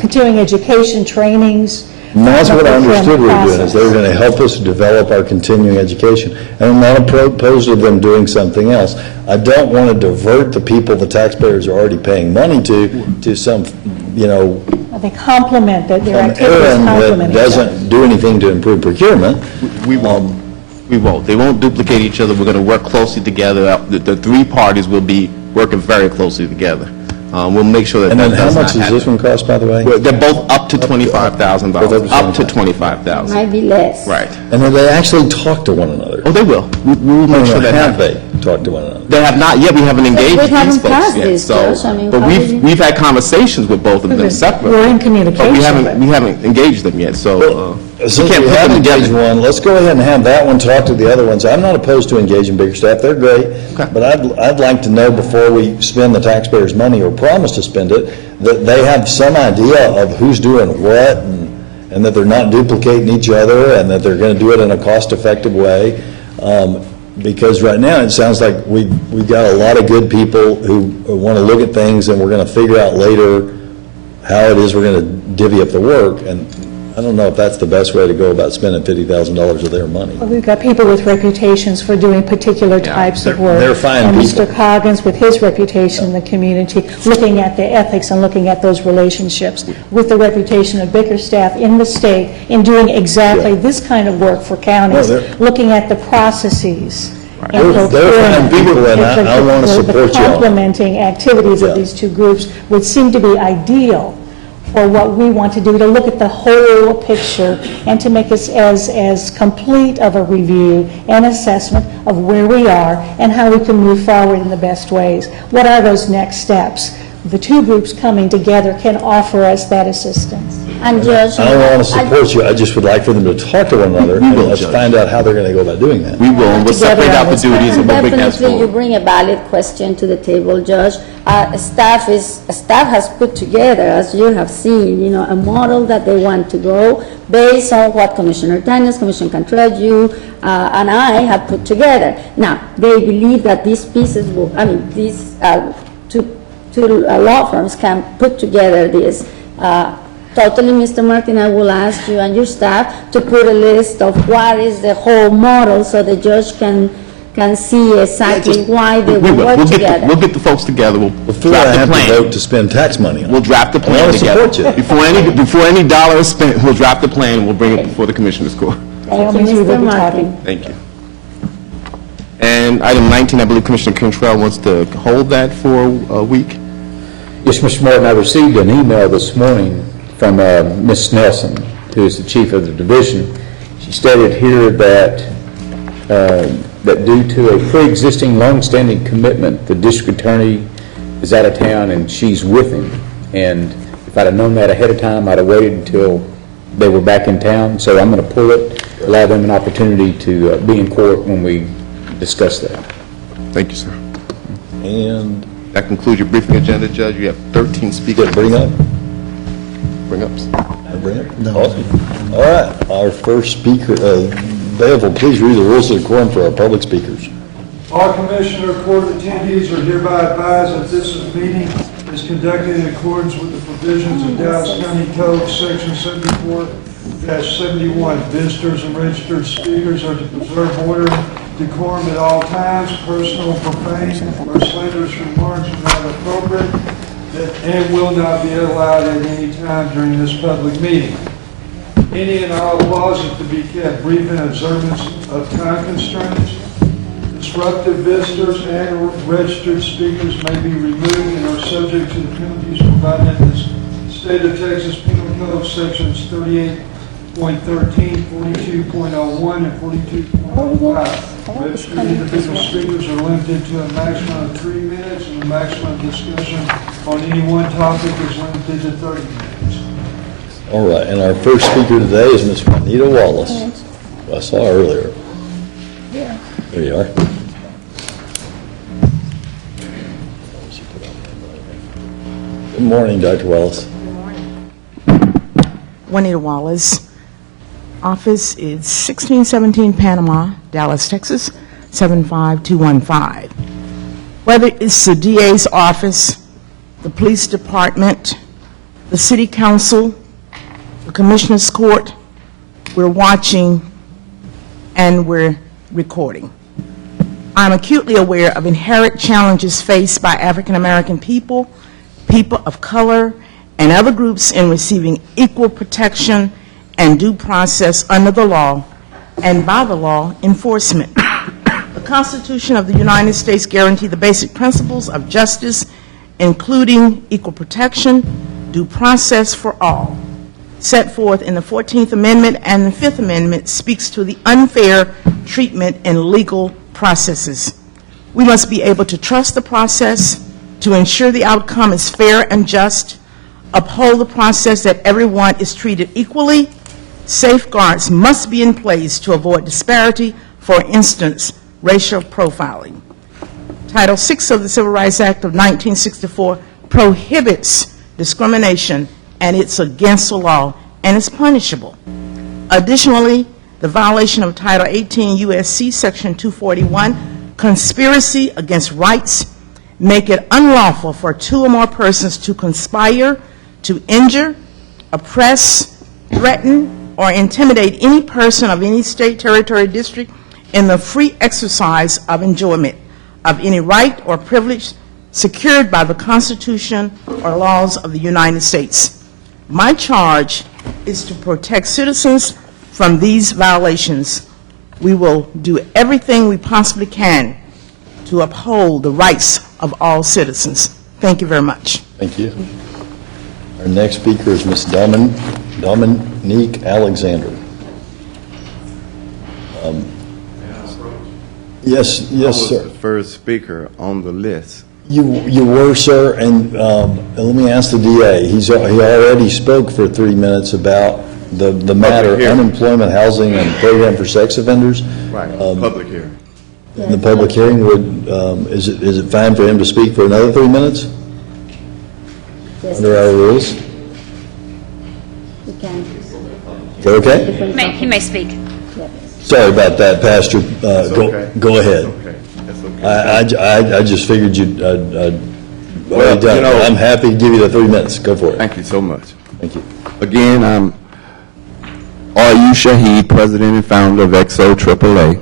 continuing education trainings. And that's what I understood we were doing, is process. they were going to help us develop our continuing education. And I'm not opposed to them doing something else. I don't want to divert the people the taxpayers are already paying money to some, They complement, that their an activities errand that complement each other. doesn't do anything to improve procurement. We won't. We won't. They won't duplicate each other. We're going to work closely together. The three parties will be working very closely together. We'll make sure that And that then how does not much does happen. this one cost, by the way? They're both up to $25,000. Up to $25,000. Might be less. Right. And then they actually talk to one another. Oh, they will. We will make sure that Have happens. they talked to one another? They have not yet. We haven't engaged we haven't these folks passed yet. this, Josh. I mean, But how did you- we've had conversations with both of them separately. We're in communication. But we haven't engaged them yet. So Since can't we put have them engaged together. one, let's go ahead and have that one talk to the other ones. I'm not opposed to engaging Bickerstaff, they're great. But I'd like to know before we spend the taxpayers' money or promise to spend it, that they have some idea of who's doing what, and that they're not duplicating each other, and that they're going to do it in a cost-effective way. Because right now, it sounds like we've got a lot of good people who want to look at things, and we're going to figure out later how it is we're going to divvy up the work. And I don't know if that's the best way to go about spending $50,000 of their money. Well, we've got people with reputations for doing particular types of work. they're fine And people. Mr. Coggins, with his reputation in the community, looking at the ethics and looking at those relationships, with the reputation of Bickerstaff in the state, in doing exactly this kind of work for counties, No, they're- looking at the processes. They're fine people, and I want to support The y'all. complementing activities of Yeah. these two groups would seem to be ideal for what we want to do, to look at the whole picture and to make us as complete of a review and assessment of where we are and how we can move forward in the best ways. What are those next steps? The two groups coming together can offer us that assistance. And Judge. I don't want to support you, I just would like for them to talk to one another, and let's find out how they're going to go about doing that. We will, and we'll separate out the duties and we'll bring that Definitely, you forward. bring a valid question to the table, Judge. Staff has put together, as you have seen, a model that they want to go based on what Commissioner Daniels, Commissioner Cantrell, and I have put together. Now, they believe that these pieces will, these two law firms can put together this. Totally, Mr. Martin, I will ask you and your staff to put a list of what is the whole model so the judge can see exactly why they will work together. We'll get the folks together, we'll Before I draft the have to plan. vote to spend tax money on it. We'll draft the I plan want to together. support you. Before any dollar is spent, we'll draft the plan, and we'll bring it before the Commissioners Court. Thank you, Mr. Martin. Thank you. And item 19, I believe Commissioner Cantrell wants to hold that for a week. Yes, Mr. Martin, I received an email this morning from Ms. Nelson, who is the chief of the division. She stated here that due to a pre-existing, long-standing commitment, the district attorney is out of town and she's with him. And if I'd have known that ahead of time, I'd have waited until they were back in town. So I'm going to pull it, allow them an opportunity to be in court when we discuss that. Thank you, sir. And that concludes your briefing agenda, Judge. You have 13 speakers. Bring up. Bring up. Bring up. Awesome. All right, our first speaker, Bevel, please read the rules of decorum for our public speakers. All Commissioner Court attendees are hereby advised that this meeting is conducted in accordance with the provisions of Dallas County Code, Section 74-71. Visitors and registered speakers are to preserve order and decorum at all times. Personal, profane, or slanderous remarks are not appropriate and will not be allowed at any time during this public meeting. Any and all applause is to be kept brief in observance of time constraints. Disruptive visitors and registered speakers may be removed and are subject to the penalties provided in the State of Texas Penal Code, Sections 38.13, 42.01, and 42.05. Registered individual speakers are limited to a maximum of 3 minutes, and the maximum discussion on any one topic is limited to 30 minutes. All right, and our first speaker today is Ms. Juanita Wallace. I saw her earlier. Yeah. There you are. Good morning, Dr. Wallace. Juanita Wallace. Office is 1617 Panama, Dallas, Texas, 75215. Whether it's the DA's office, the police department, the city council, the commissioner's court, we're watching and we're recording. I'm acutely aware of inherent challenges faced by African American people, people of color, and other groups in receiving equal protection and due process under the law and by the law enforcement. The Constitution of the United States guarantees the basic principles of justice, including equal protection, due process for all, set forth in the 14th Amendment, and the 5th Amendment speaks to the unfair treatment in legal processes. We must be able to trust the process to ensure the outcome is fair and just, uphold the process that everyone is treated equally. Safeguards must be in place to avoid disparity, for instance, racial profiling. Title VI of the Civil Rights Act of 1964 prohibits discrimination, and it's against the law, and it's punishable. Additionally, the violation of Title 18 U.S.C. Section 241, conspiracy against rights, make it unlawful for two or more persons to conspire to injure, oppress, threaten, or intimidate any person of any state, territory, district in the free exercise of enjoyment of any right or privilege secured by the Constitution or laws of the United States. My charge is to protect citizens from these violations. We will do everything we possibly can to uphold the rights of all citizens. Thank you very much. Thank you. Our next speaker is Ms. Dominique Alexander. Yes, sir. The first speaker on the list. You were, sir, and let me ask the DA. He already spoke for 3 minutes about the matter, unemployment, housing, and program for sex offenders. Right, public hearing. In the public hearing, is it fine for him to speak for another 3 minutes? Yes. Under our rules? You can. Is that okay? He may speak. Sorry about that, Pastor. Okay. Go ahead. Okay, that's okay. I just figured you'd already Well, done you it. know- I'm happy to give you the 3 minutes. Go for it. Thank you so much. Thank you. Again, I'm R.U. Shaheed, President and founder of XO AAA,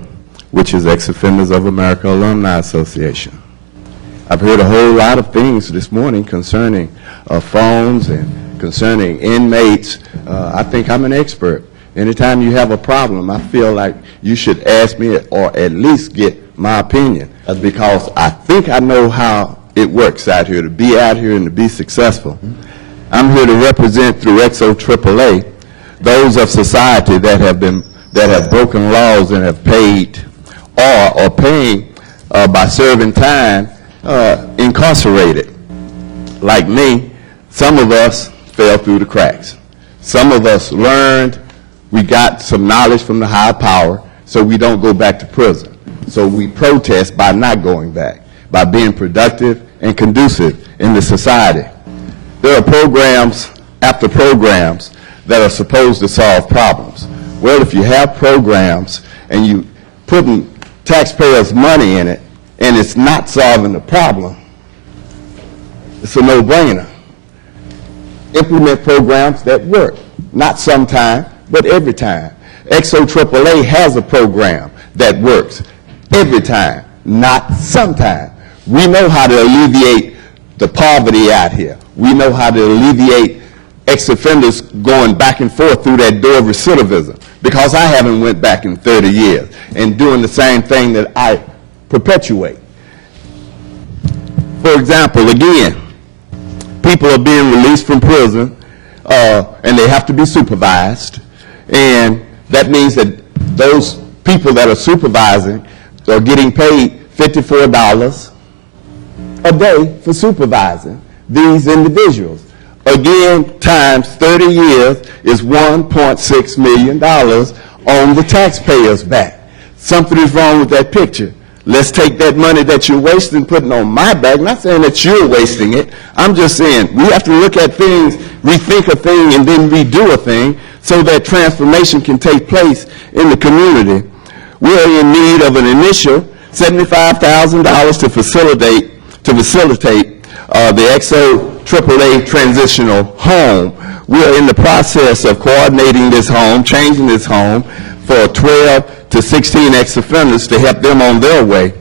which is Ex-Offenders of America Alumni Association. I've heard a whole lot of things this morning concerning phones and concerning inmates. I think I'm an expert. Anytime you have a problem, I feel like you should ask me or at least get my opinion, because I think I know how it works out here, to be out here and to be successful. I'm here to represent through XO AAA those of society that have broken laws and have paid or are paying by serving time incarcerated. Like me, some of us fell through the cracks. Some of us learned, we got some knowledge from the higher power, so we don't go back to prison. So we protest by not going back, by being productive and conducive in the society. There are programs after programs that are supposed to solve problems. Well, if you have programs and you putting taxpayers' money in it and it's not solving the problem, it's a no-brainer. Implement programs that work, not sometime, but every time. XO AAA has a program that works every time, not sometime. We know how to alleviate the poverty out here. We know how to alleviate ex-offenders going back and forth through that door of recidivism, because I haven't went back in 30 years and doing the same thing that I perpetuate. For example, again, people are being released from prison and they have to be supervised, and that means that those people that are supervising are getting paid $54 a day for supervising these individuals. Again, times 30 years is $1.6 million on the taxpayers' back. Something is wrong with that picture. Let's take that money that you're wasting, putting on my back. I'm not saying that you're wasting it. I'm just saying we have to look at things, rethink a thing, and then redo a thing so that transformation can take place in the community. We're in need of an initial $75,000 to facilitate the XO AAA transitional home. We're in the process of coordinating this home, changing this home for 12 to 16 ex-offenders to help them on their way.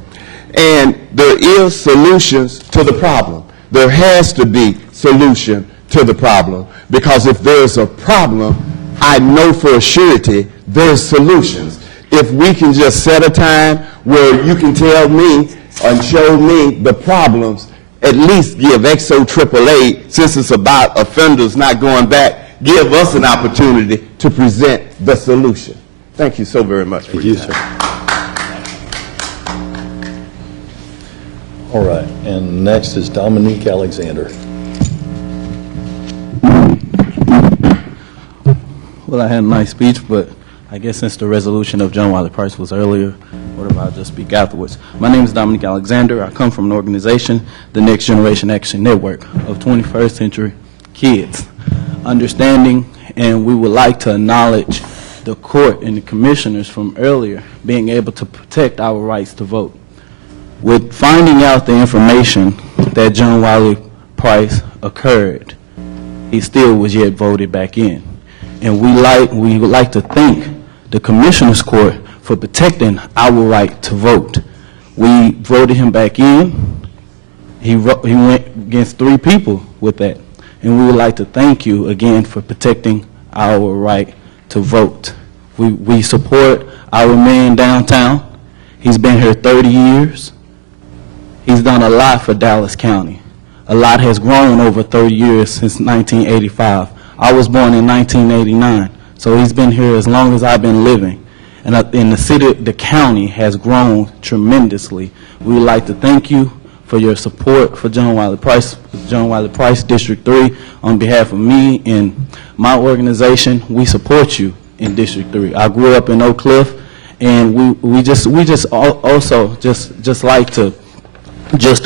And there is solutions to the problem. There has to be solution to the problem, because if there's a problem, I know for a surety there's solutions. If we can just set a time where you can tell me and show me the problems, at least give XO AAA, since it's about offenders not going back, give us an opportunity to present the solution. Thank you so very much. Thank you, sir. All right, and next is Dominique Alexander. Well, I had a nice speech, but I guess since the resolution of John Wiley Price was earlier, whatever, I'll just speak afterwards. My name is Dominique Alexander. I come from an organization, the Next Generation Action Network of 21st Century Kids. Understanding, and we would like to acknowledge the court and the commissioners from earlier being able to protect our rights to vote. With finding out the information that John Wiley Price occurred, he still was yet voted back in. And we would like to thank the Commissioners Court for protecting our right to vote. We voted him back in. He went against 3 people with that. And we would like to thank you again for protecting our right to vote. We support our man downtown. He's been here 30 years. He's done a lot for Dallas County. A lot has grown over 30 years since 1985. I was born in 1989, so he's been here as long as I've been living. And the city, the county has grown tremendously. We would like to thank you for your support for John Wiley Price District 3. On behalf of me and my organization, we support you in District 3. I grew up in Oak Cliff, and we just also like to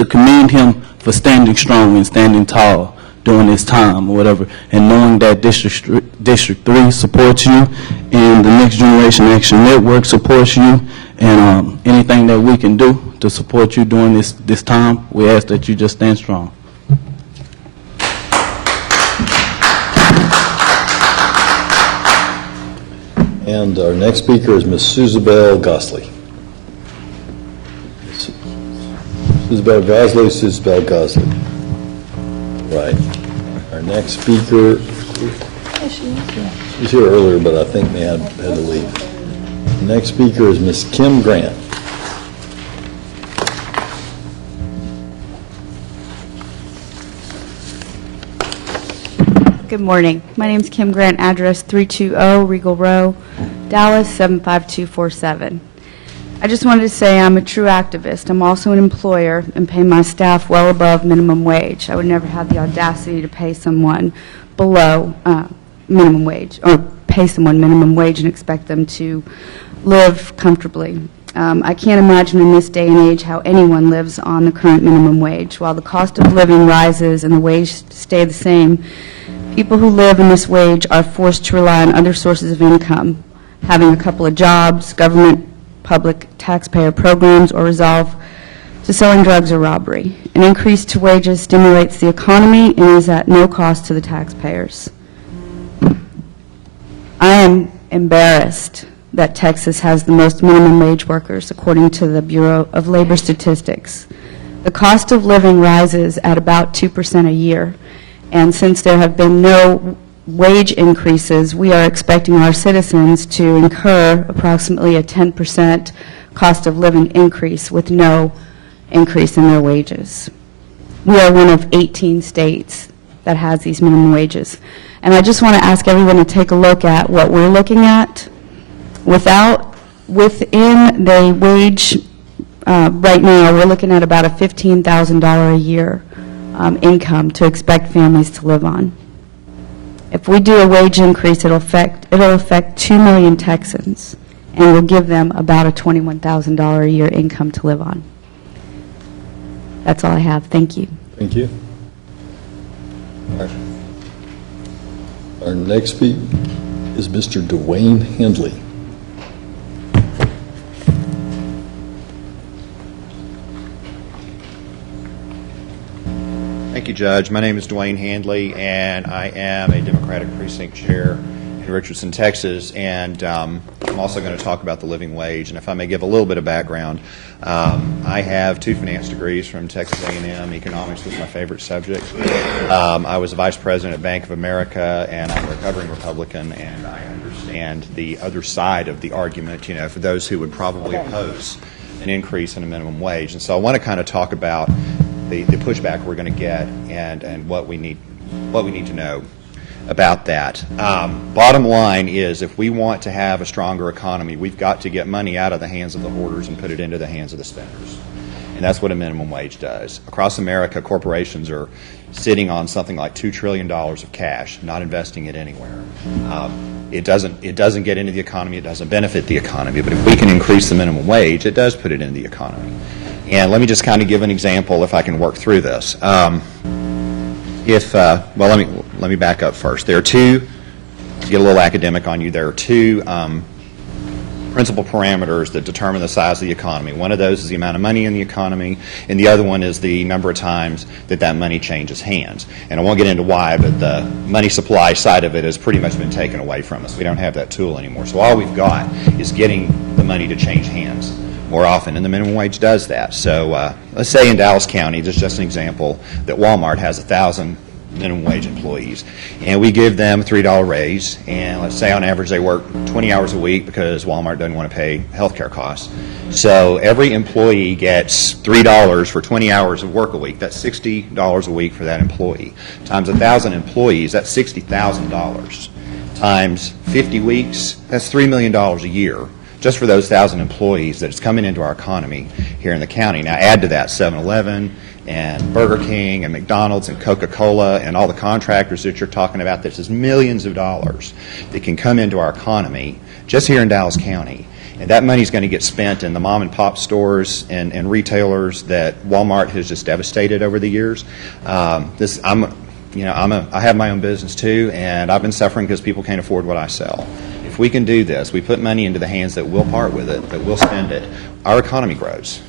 commend him for standing strong and standing tall during this time or whatever, and knowing that District 3 supports you, and the Next Generation Action Network supports you, and anything that we can do to support you during this time, we ask that you just stand strong. And our next speaker is Ms. Suzabelle Gosley. Suzabelle Gosley. Right. Our next speaker, she was here earlier, but I think they had to leave. The next speaker is Ms. Kim Grant. Good morning. My name is Kim Grant, address 320 Regal Row, Dallas 75247. I just wanted to say I'm a true activist. I'm also an employer and pay my staff well above minimum wage. I would never have the audacity to pay someone below minimum wage, or pay someone minimum wage and expect them to live comfortably. I can't imagine in this day and age how anyone lives on the current minimum wage. While the cost of living rises and the wage stay the same, people who live in this wage are forced to rely on other sources of income, having a couple of jobs, government, public taxpayer programs, or resolve to selling drugs or robbery. An increase to wages stimulates the economy and is at no cost to the taxpayers. I am embarrassed that Texas has the most minimum wage workers, according to the Bureau of Labor Statistics. The cost of living rises at about 2% a year, and since there have been no wage increases, we are expecting our citizens to incur approximately a 10% cost of living increase with no increase in their wages. We are one of 18 states that has these minimum wages. And I just want to ask everyone to take a look at what we're looking at. Within the wage, right now, we're looking at about a $15,000 a year income to expect families to live on. If we do a wage increase, it'll affect 2 million Texans, and will give them about a $21,000 a year income to live on. That's all I have. Thank you. Thank you. Our next speaker is Mr. Dwayne Handley. Thank you, Judge. My name is Dwayne Handley, and I am a Democratic Precinct Chair in Richardson, Texas, and I'm also going to talk about the living wage. And if I may give a little bit of background, I have 2 finance degrees from Texas A&M. Economics was my favorite subject. I was a vice president at Bank of America, and I'm a recovering Republican, and I understand the other side of the argument, you know, for those who would probably oppose an increase in a minimum wage. And so I want to kind of talk about the pushback we're going to get and what we need to know about that. Bottom line is, if we want to have a stronger economy, we've got to get money out of the hands of the hoarders and put it into the hands of the spenders. And that's what a minimum wage does. Across America, corporations are sitting on something like $2 trillion of cash, not investing it anywhere. It doesn't get into the economy, it doesn't benefit the economy, but if we can increase the minimum wage, it does put it into the economy. And let me just kind of give an example if I can work through this. Let me back up first. There are 2, to get a little academic on you, there are 2 principal parameters that determine the size of the economy. One of those is the amount of money in the economy, and the other one is the number of times that that money changes hands. And I won't get into why, but the money supply side of it has pretty much been taken away from us. We don't have that tool anymore. So all we've got is getting the money to change hands more often, and the minimum wage does that. So let's say in Dallas County, this is just an example, that Walmart has 1,000 minimum wage employees, and we give them a $3 raise, and let's say on average they work 20 hours a week because Walmart doesn't want to pay healthcare costs. So every employee gets $3 for 20 hours of work a week. That's $60 a week for that employee. Times 1,000 employees, that's $60,000. Times 50 weeks, that's $3 million a year, just for those 1,000 employees that's coming into our economy here in the county. Now add to that 7-Eleven and Burger King and McDonald's and Coca-Cola and all the contractors that you're talking about. This is millions of dollars that can come into our economy just here in Dallas County. And that money is going to get spent in the mom and pop stores and retailers that Walmart has just devastated over the years. I have my own business too, and I've been suffering because people can't afford what I sell. If we can do this, we put money into the hands that will part with it, that will spend it, our economy grows.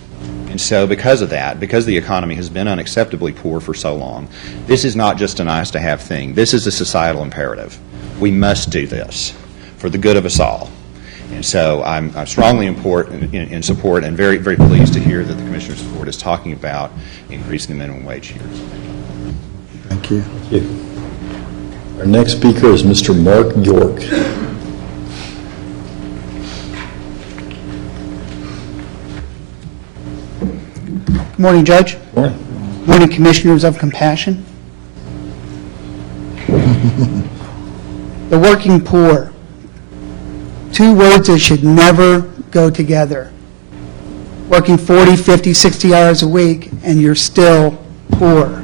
And so because of that, because the economy has been unacceptably poor for so long, this is not just a nice-to-have thing. This is a societal imperative. We must do this for the good of us all. And so I'm strongly in support and very, very pleased to hear that the Commissioner's Court is talking about increasing the minimum wage here. Thank you. Thank you. Our next speaker is Mr. Mark York. Morning, Judge. Morning. Morning, Commissioners of Compassion. The working poor. Two words that should never go together. Working 40, 50, 60 hours a week, and you're still poor.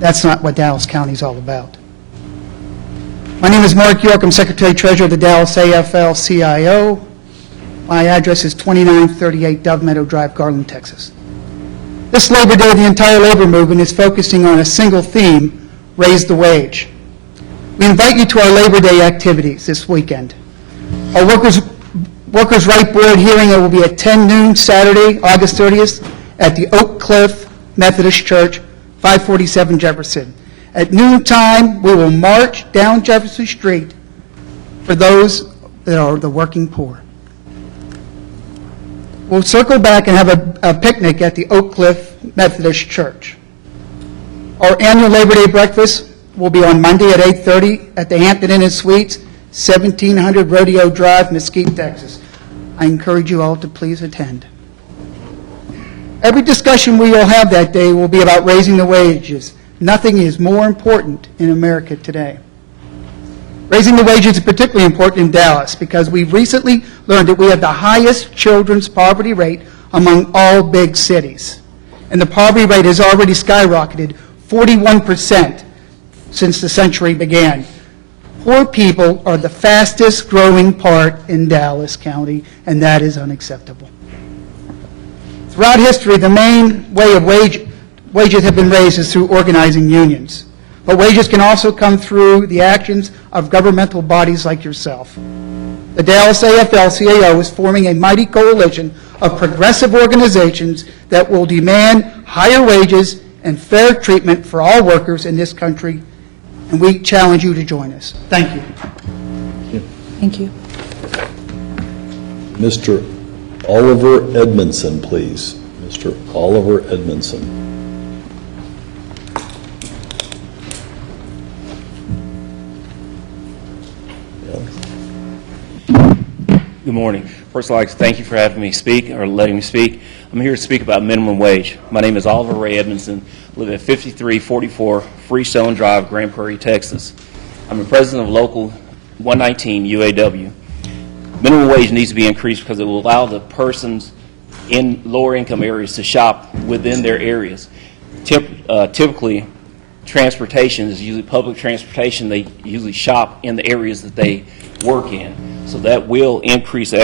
That's not what Dallas County is all about. My name is Mark York. I'm Secretary-Treasurer of the Dallas AFL-CIO. My address is 2938 Dove Meadow Drive, Garland, Texas. This Labor Day, the entire labor movement is focusing on a single theme, raise the wage. We invite you to our Labor Day activities this weekend. Our Workers' Right Board hearing will be at 10 noon Saturday, August 30th, at the Oak Cliff Methodist Church, 547 Jefferson. At noon time, we will march down Jefferson Street for those that are the working poor. We'll circle back and have a picnic at the Oak Cliff Methodist Church. Our annual Labor Day breakfast will be on Monday at 8:30 at the Hampton Inn and Suites, 1700 Rodeo Drive, Mesquite, Texas. I encourage you all to please attend. Every discussion we will have that day will be about raising the wages. Nothing is more important in America today. Raising the wages is particularly important in Dallas because we've recently learned that we have the highest children's poverty rate among all big cities. And the poverty rate has already skyrocketed 41% since the century began. Poor people are the fastest growing part in Dallas County, and that is unacceptable. Throughout history, the main way of wages have been raised is through organizing unions. But wages can also come through the actions of governmental bodies like yourself. The Dallas AFL-CIO is forming a mighty coalition of progressive organizations that will demand higher wages and fair treatment for all workers in this country, and we challenge you to join us. Thank you. Thank you. Mr. Oliver Edmondson, please. Mr. Oliver Edmondson. Good morning. First, I'd like to thank you for having me speak, or letting me speak. I'm here to speak about minimum wage. My name is Oliver Ray Edmondson. I live at 5344 Freestone Drive, Grand Prairie, Texas. I'm the president of Local 119 UAW. Minimum wage needs to be increased because it will allow the persons in lower income areas to shop within their areas. Typically, transportation is usually public transportation. They usually shop in the areas that they work in. So that will increase the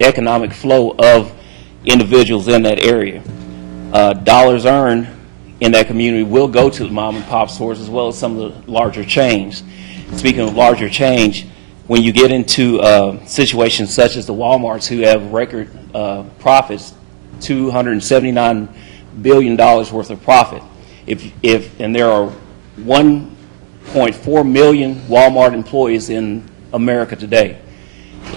economic flow of individuals in that area. Dollars earned in that community will go to the mom and pop stores as well as some of the larger chains. Speaking of larger chains, when you get into situations such as the Walmarts who have record profits, $279 billion worth of profit. And there are 1.4 million Walmart employees in America today.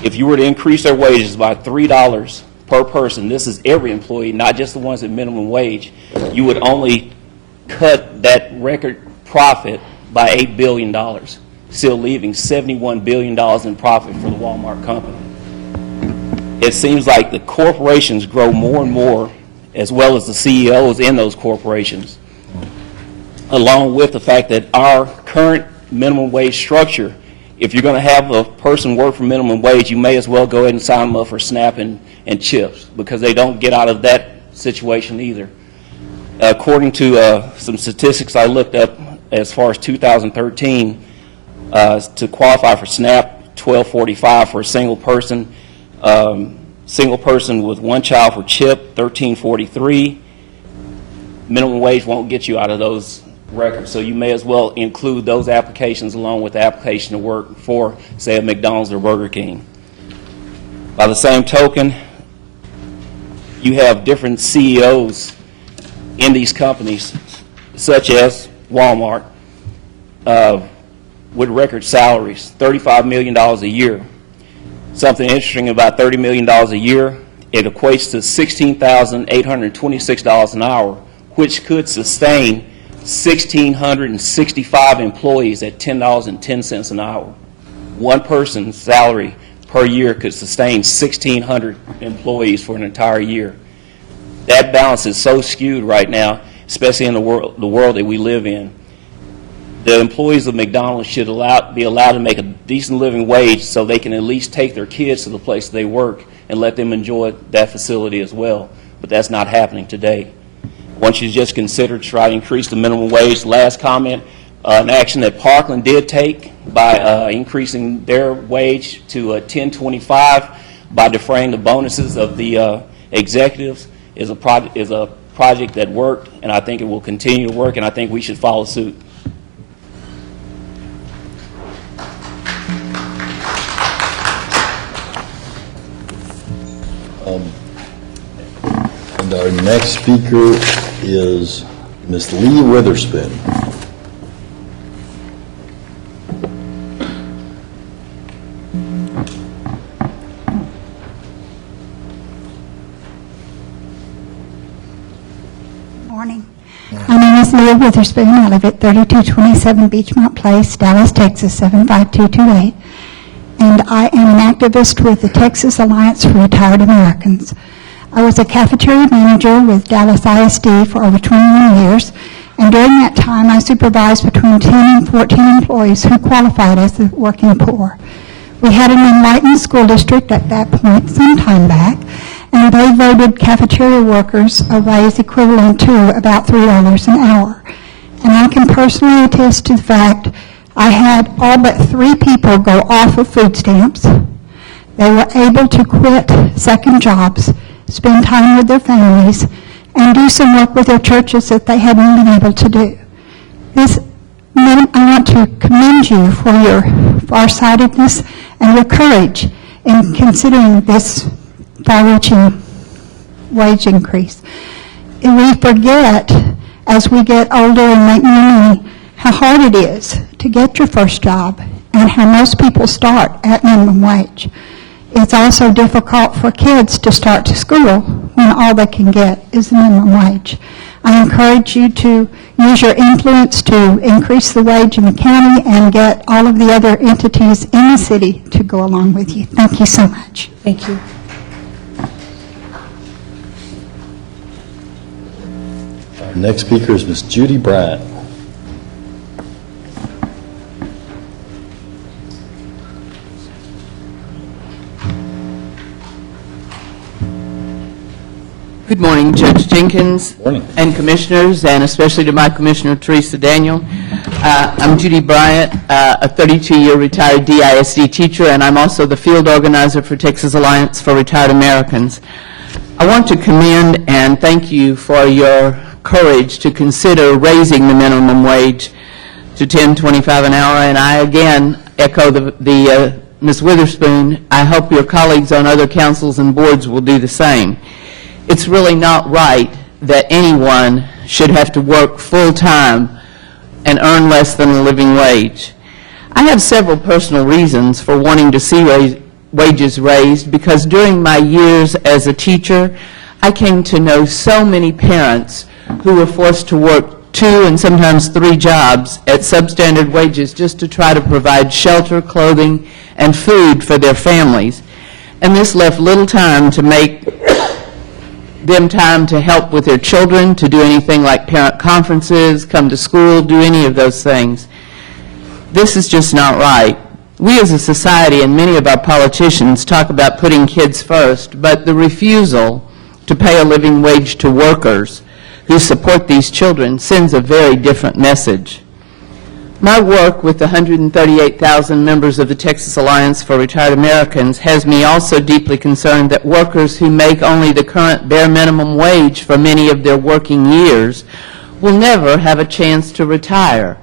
If you were to increase their wages by $3 per person, this is every employee, not just the ones at minimum wage, you would only cut that record profit by $8 billion, still leaving $71 billion in profit for the Walmart company. It seems like the corporations grow more and more, as well as the CEOs in those corporations, along with the fact that our current minimum wage structure, if you're going to have a person work for minimum wage, you may as well go ahead and sign them up for SNAP and CHIPS, because they don't get out of that situation either. According to some statistics I looked up as far as 2013, to qualify for SNAP, $12.45 for a single person with one child for CHIP, $13.43. Minimum wage won't get you out of those records, so you may as well include those applications along with the application to work for, say, a McDonald's or Burger King. By the same token, you have different CEOs in these companies, such as Walmart, with record salaries, $35 million a year. Something interesting about $30 million a year, it equates to $16,826 an hour, which could sustain 1,665 employees at $10.10 an hour. One person's salary per year could sustain 1,600 employees for an entire year. That balance is so skewed right now, especially in the world that we live in. The employees of McDonald's should be allowed to make a decent living wage so they can at least take their kids to the place they work and let them enjoy that facility as well. But that's not happening today. Once you just consider to try to increase the minimum wage, last comment, an action that Parkland did take by increasing their wage to $10.25 by defraying the bonuses of the executives is a project that worked, and I think it will continue to work, and I think we should follow suit. And our next speaker is Ms. Lee Witherspoon. Morning. My name is Leah Witherspoon. I live at 3227 Beachmont Place, Dallas, Texas, 75228. And I am an activist with the Texas Alliance for Retired Americans. I was a cafeteria manager with Dallas ISD for over 21 years, and during that time I supervised between 10 and 14 employees who qualified as the working poor. We had an enlightened school district at that point some time back, and they voted cafeteria workers a raise equivalent to about $3 an hour. And I can personally attest to the fact I had all but 3 people go off of food stamps. They were able to quit second jobs, spend time with their families, and do some work with their churches that they hadn't been able to do. I want to commend you for your farsightedness and your courage in considering this far-reaching wage increase. And we forget, as we get older and make more money, how hard it is to get your first job and how most people start at minimum wage. It's also difficult for kids to start to school when all they can get is the minimum wage. I encourage you to use your influence to increase the wage in the county and get all of the other entities in the city to go along with you. Thank you so much. Thank you. Our next speaker is Ms. Judy Bryant. Good morning, Judge Jenkins. Morning. And Commissioners, and especially to my Commissioner, Teresa Daniel. I'm Judy Bryant, a 32-year retired DISD teacher, and I'm also the field organizer for Texas Alliance for Retired Americans. I want to commend and thank you for your courage to consider raising the minimum wage to $10.25 an hour, and I again echo the Ms. Witherspoon, I hope your colleagues on other councils and boards will do the same. It's really not right that anyone should have to work full-time and earn less than a living wage. I have several personal reasons for wanting to see wages raised, because during my years as a teacher, I came to know so many parents who were forced to work 2 and sometimes 3 jobs at substandard wages just to try to provide shelter, clothing, and food for their families. And this left little time to make them time to help with their children, to do anything like parent conferences, come to school, do any of those things. This is just not right. We as a society and many of our politicians talk about putting kids first, but the refusal to pay a living wage to workers who support these children sends a very different message. My work with the 138,000 members of the Texas Alliance for Retired Americans has me also deeply concerned that workers who make only the current bare minimum wage for many of their working years will never have a chance to retire.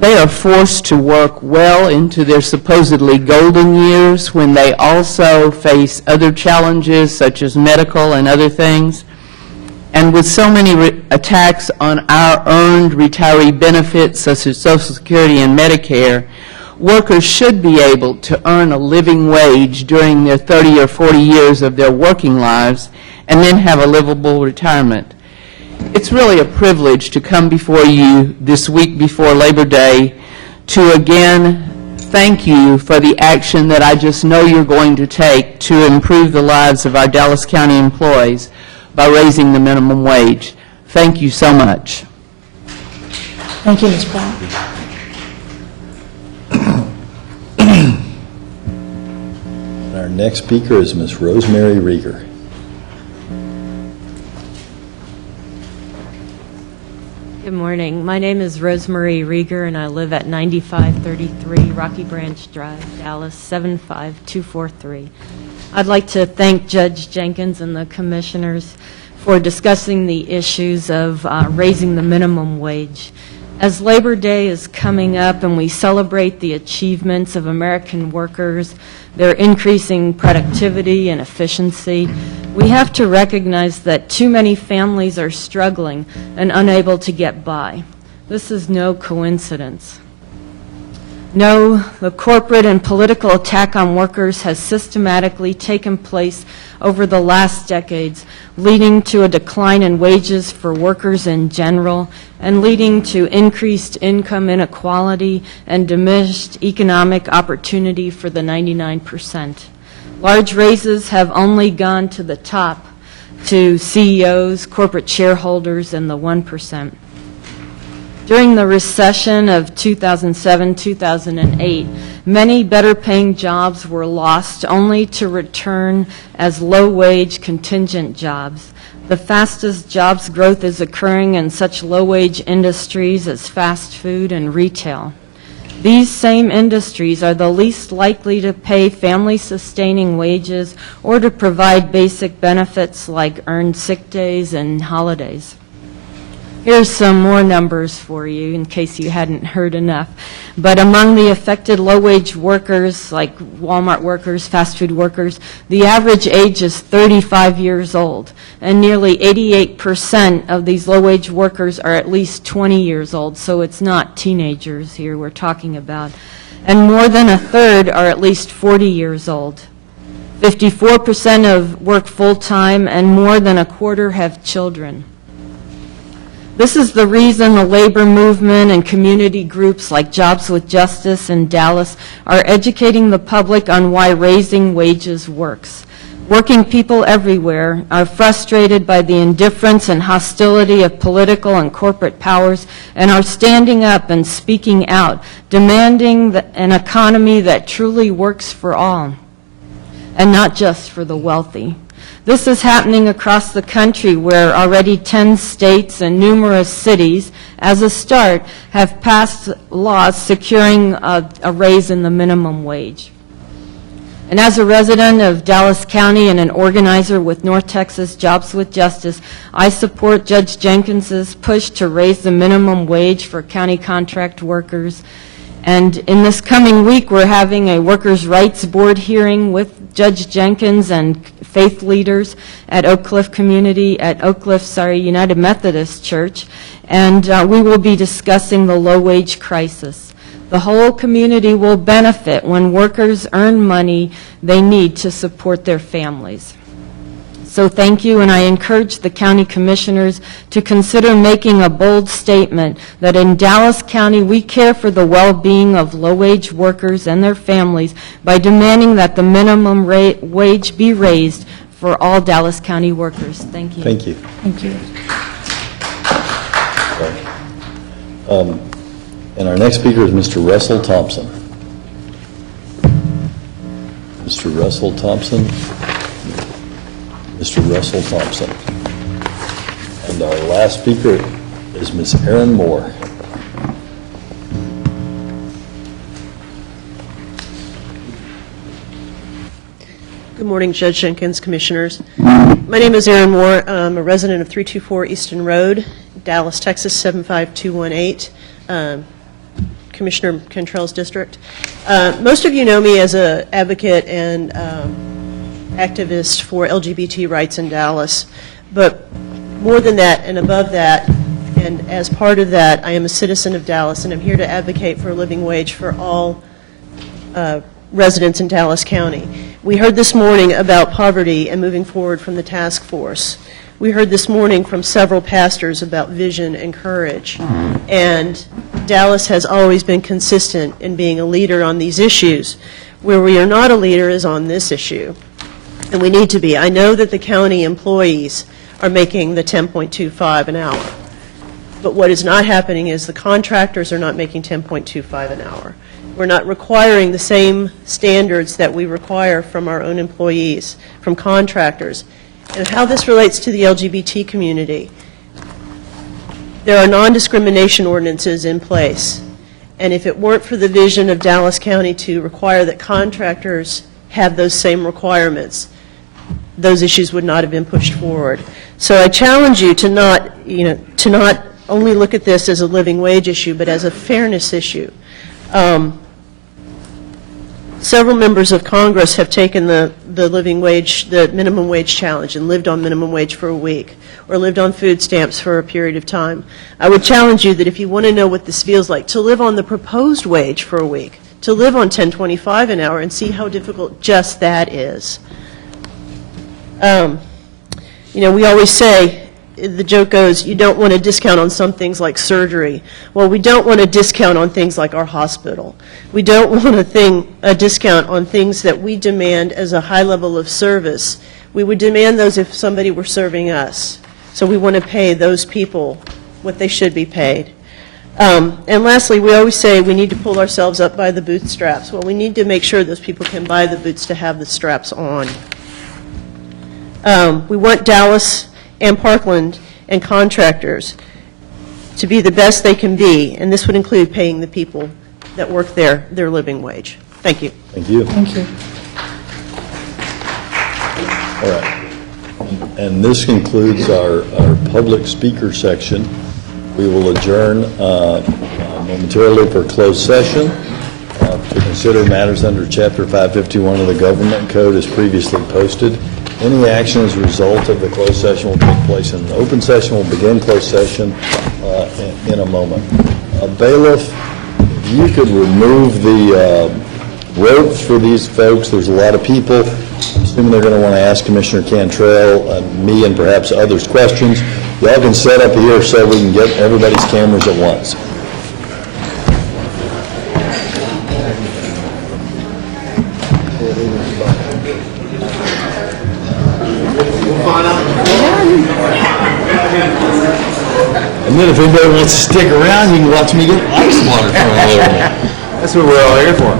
They are forced to work well into their supposedly golden years when they also face other challenges such as medical and other things. And with so many attacks on our earned retiree benefits such as Social Security and Medicare, workers should be able to earn a living wage during their 30 or 40 years of their working lives and then have a livable retirement. It's really a privilege to come before you this week before Labor Day to again thank you for the action that I just know you're going to take to improve the lives of our Dallas County employees by raising the minimum wage. Thank you so much. Thank you, Ms. Brown. Our next speaker is Ms. Rosemary Rieger. Good morning. My name is Rosemary Rieger, and I live at 9533 Rocky Branch Drive, Dallas 75243. I'd like to thank Judge Jenkins and the commissioners for discussing the issues of raising the minimum wage. As Labor Day is coming up and we celebrate the achievements of American workers, their increasing productivity and efficiency, we have to recognize that too many families are struggling and unable to get by. This is no coincidence. No, the corporate and political attack on workers has systematically taken place over the last decades, leading to a decline in wages for workers in general and leading to increased income inequality and diminished economic opportunity for the 99%. Large raises have only gone to the top, to CEOs, corporate shareholders, and the 1%. During the recession of 2007-2008, many better-paying jobs were lost only to return as low-wage contingent jobs. The fastest jobs growth is occurring in such low-wage industries as fast food and retail. These same industries are the least likely to pay family-sustaining wages or to provide basic benefits like earned sick days and holidays. Here's some more numbers for you in case you hadn't heard enough. But among the affected low-wage workers, like Walmart workers, fast food workers, the average age is 35 years old, and nearly 88% of these low-wage workers are at least 20 years old, so it's not teenagers here we're talking about. And more than a third are at least 40 years old. 54% work full-time, and more than a quarter have children. This is the reason the labor movement and community groups like Jobs with Justice in Dallas are educating the public on why raising wages works. Working people everywhere are frustrated by the indifference and hostility of political and corporate powers and are standing up and speaking out, demanding an economy that truly works for all and not just for the wealthy. This is happening across the country where already 10 states and numerous cities, as a start, have passed laws securing a raise in the minimum wage. And as a resident of Dallas County and an organizer with North Texas Jobs with Justice, I support Judge Jenkins's push to raise the minimum wage for county contract workers. And in this coming week, we're having a Workers' Rights Board hearing with Judge Jenkins and faith leaders at United Methodist Church, and we will be discussing the low-wage crisis. The whole community will benefit when workers earn money they need to support their families. So thank you, and I encourage the county commissioners to consider making a bold statement that in Dallas County we care for the well-being of low-wage workers and their families by demanding that the minimum wage be raised for all Dallas County workers. Thank you. Thank you. Thank you. And our next speaker is Mr. Russell Thompson. Mr. Russell Thompson. Mr. Russell Thompson. And our last speaker is Ms. Erin Moore. Good morning, Judge Jenkins, Commissioners. My name is Erin Moore. I'm a resident of 324 Easton Road, Dallas, Texas, 75218, Commissioner Cantrell's district. Most of you know me as an advocate and activist for LGBT rights in Dallas, but more than that and above that, and as part of that, I am a citizen of Dallas, and I'm here to advocate for a living wage for all residents in Dallas County. We heard this morning about poverty and moving forward from the task force. We heard this morning from several pastors about vision and courage. And Dallas has always been consistent in being a leader on these issues. Where we are not a leader is on this issue. And we need to be. I know that the county employees are making the 10.25 an hour. But what is not happening is the contractors are not making 10.25 an hour. We're not requiring the same standards that we require from our own employees, from contractors. And how this relates to the LGBT community, there are non-discrimination ordinances in place. And if it weren't for the vision of Dallas County to require that contractors have those same requirements, those issues would not have been pushed forward. So I challenge you to not only look at this as a living wage issue, but as a fairness issue. Several members of Congress have taken the living wage, the minimum wage challenge, and lived on minimum wage for a week, or lived on food stamps for a period of time. I would challenge you that if you want to know what this feels like, to live on the proposed wage for a week, to live on $10.25 an hour, and see how difficult just that is. We always say, the joke goes, you don't want to discount on some things like surgery. Well, we don't want to discount on things like our hospital. We don't want a discount on things that we demand as a high level of service. We would demand those if somebody were serving us. So we want to pay those people what they should be paid. And lastly, we always say we need to pull ourselves up by the bootstraps. Well, we need to make sure those people can buy the boots to have the straps on. We want Dallas and Parkland and contractors to be the best they can be, and this would include paying the people that work there their living wage. Thank you. Thank you. Thank you. All right. And this concludes our public speaker section. We will adjourn momentarily for closed session to consider matters under Chapter 551 of the Government Code as previously posted. Any action as a result of the closed session will take place in the open session. We'll begin closed session in a moment. Bailiff, if you could remove the ropes for these folks. There's a lot of people. I'm assuming they're going to want to ask Commissioner Cantrell and me and perhaps others questions. Y'all can set up here so we can get everybody's cameras at once. And then if anybody wants to stick around, you can watch me get ice water thrown all over me. That's what we're all here for.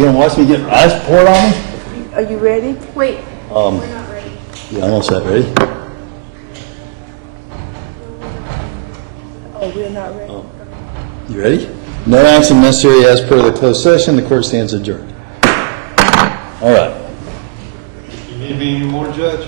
You gonna watch me get ice poured on me? Are you ready? Wait, Yeah, I'm all set. Ready? Oh, we're not ready. You ready? No action necessary as per the closed session. The court stands adjourned. All right. You need me anymore, Judge?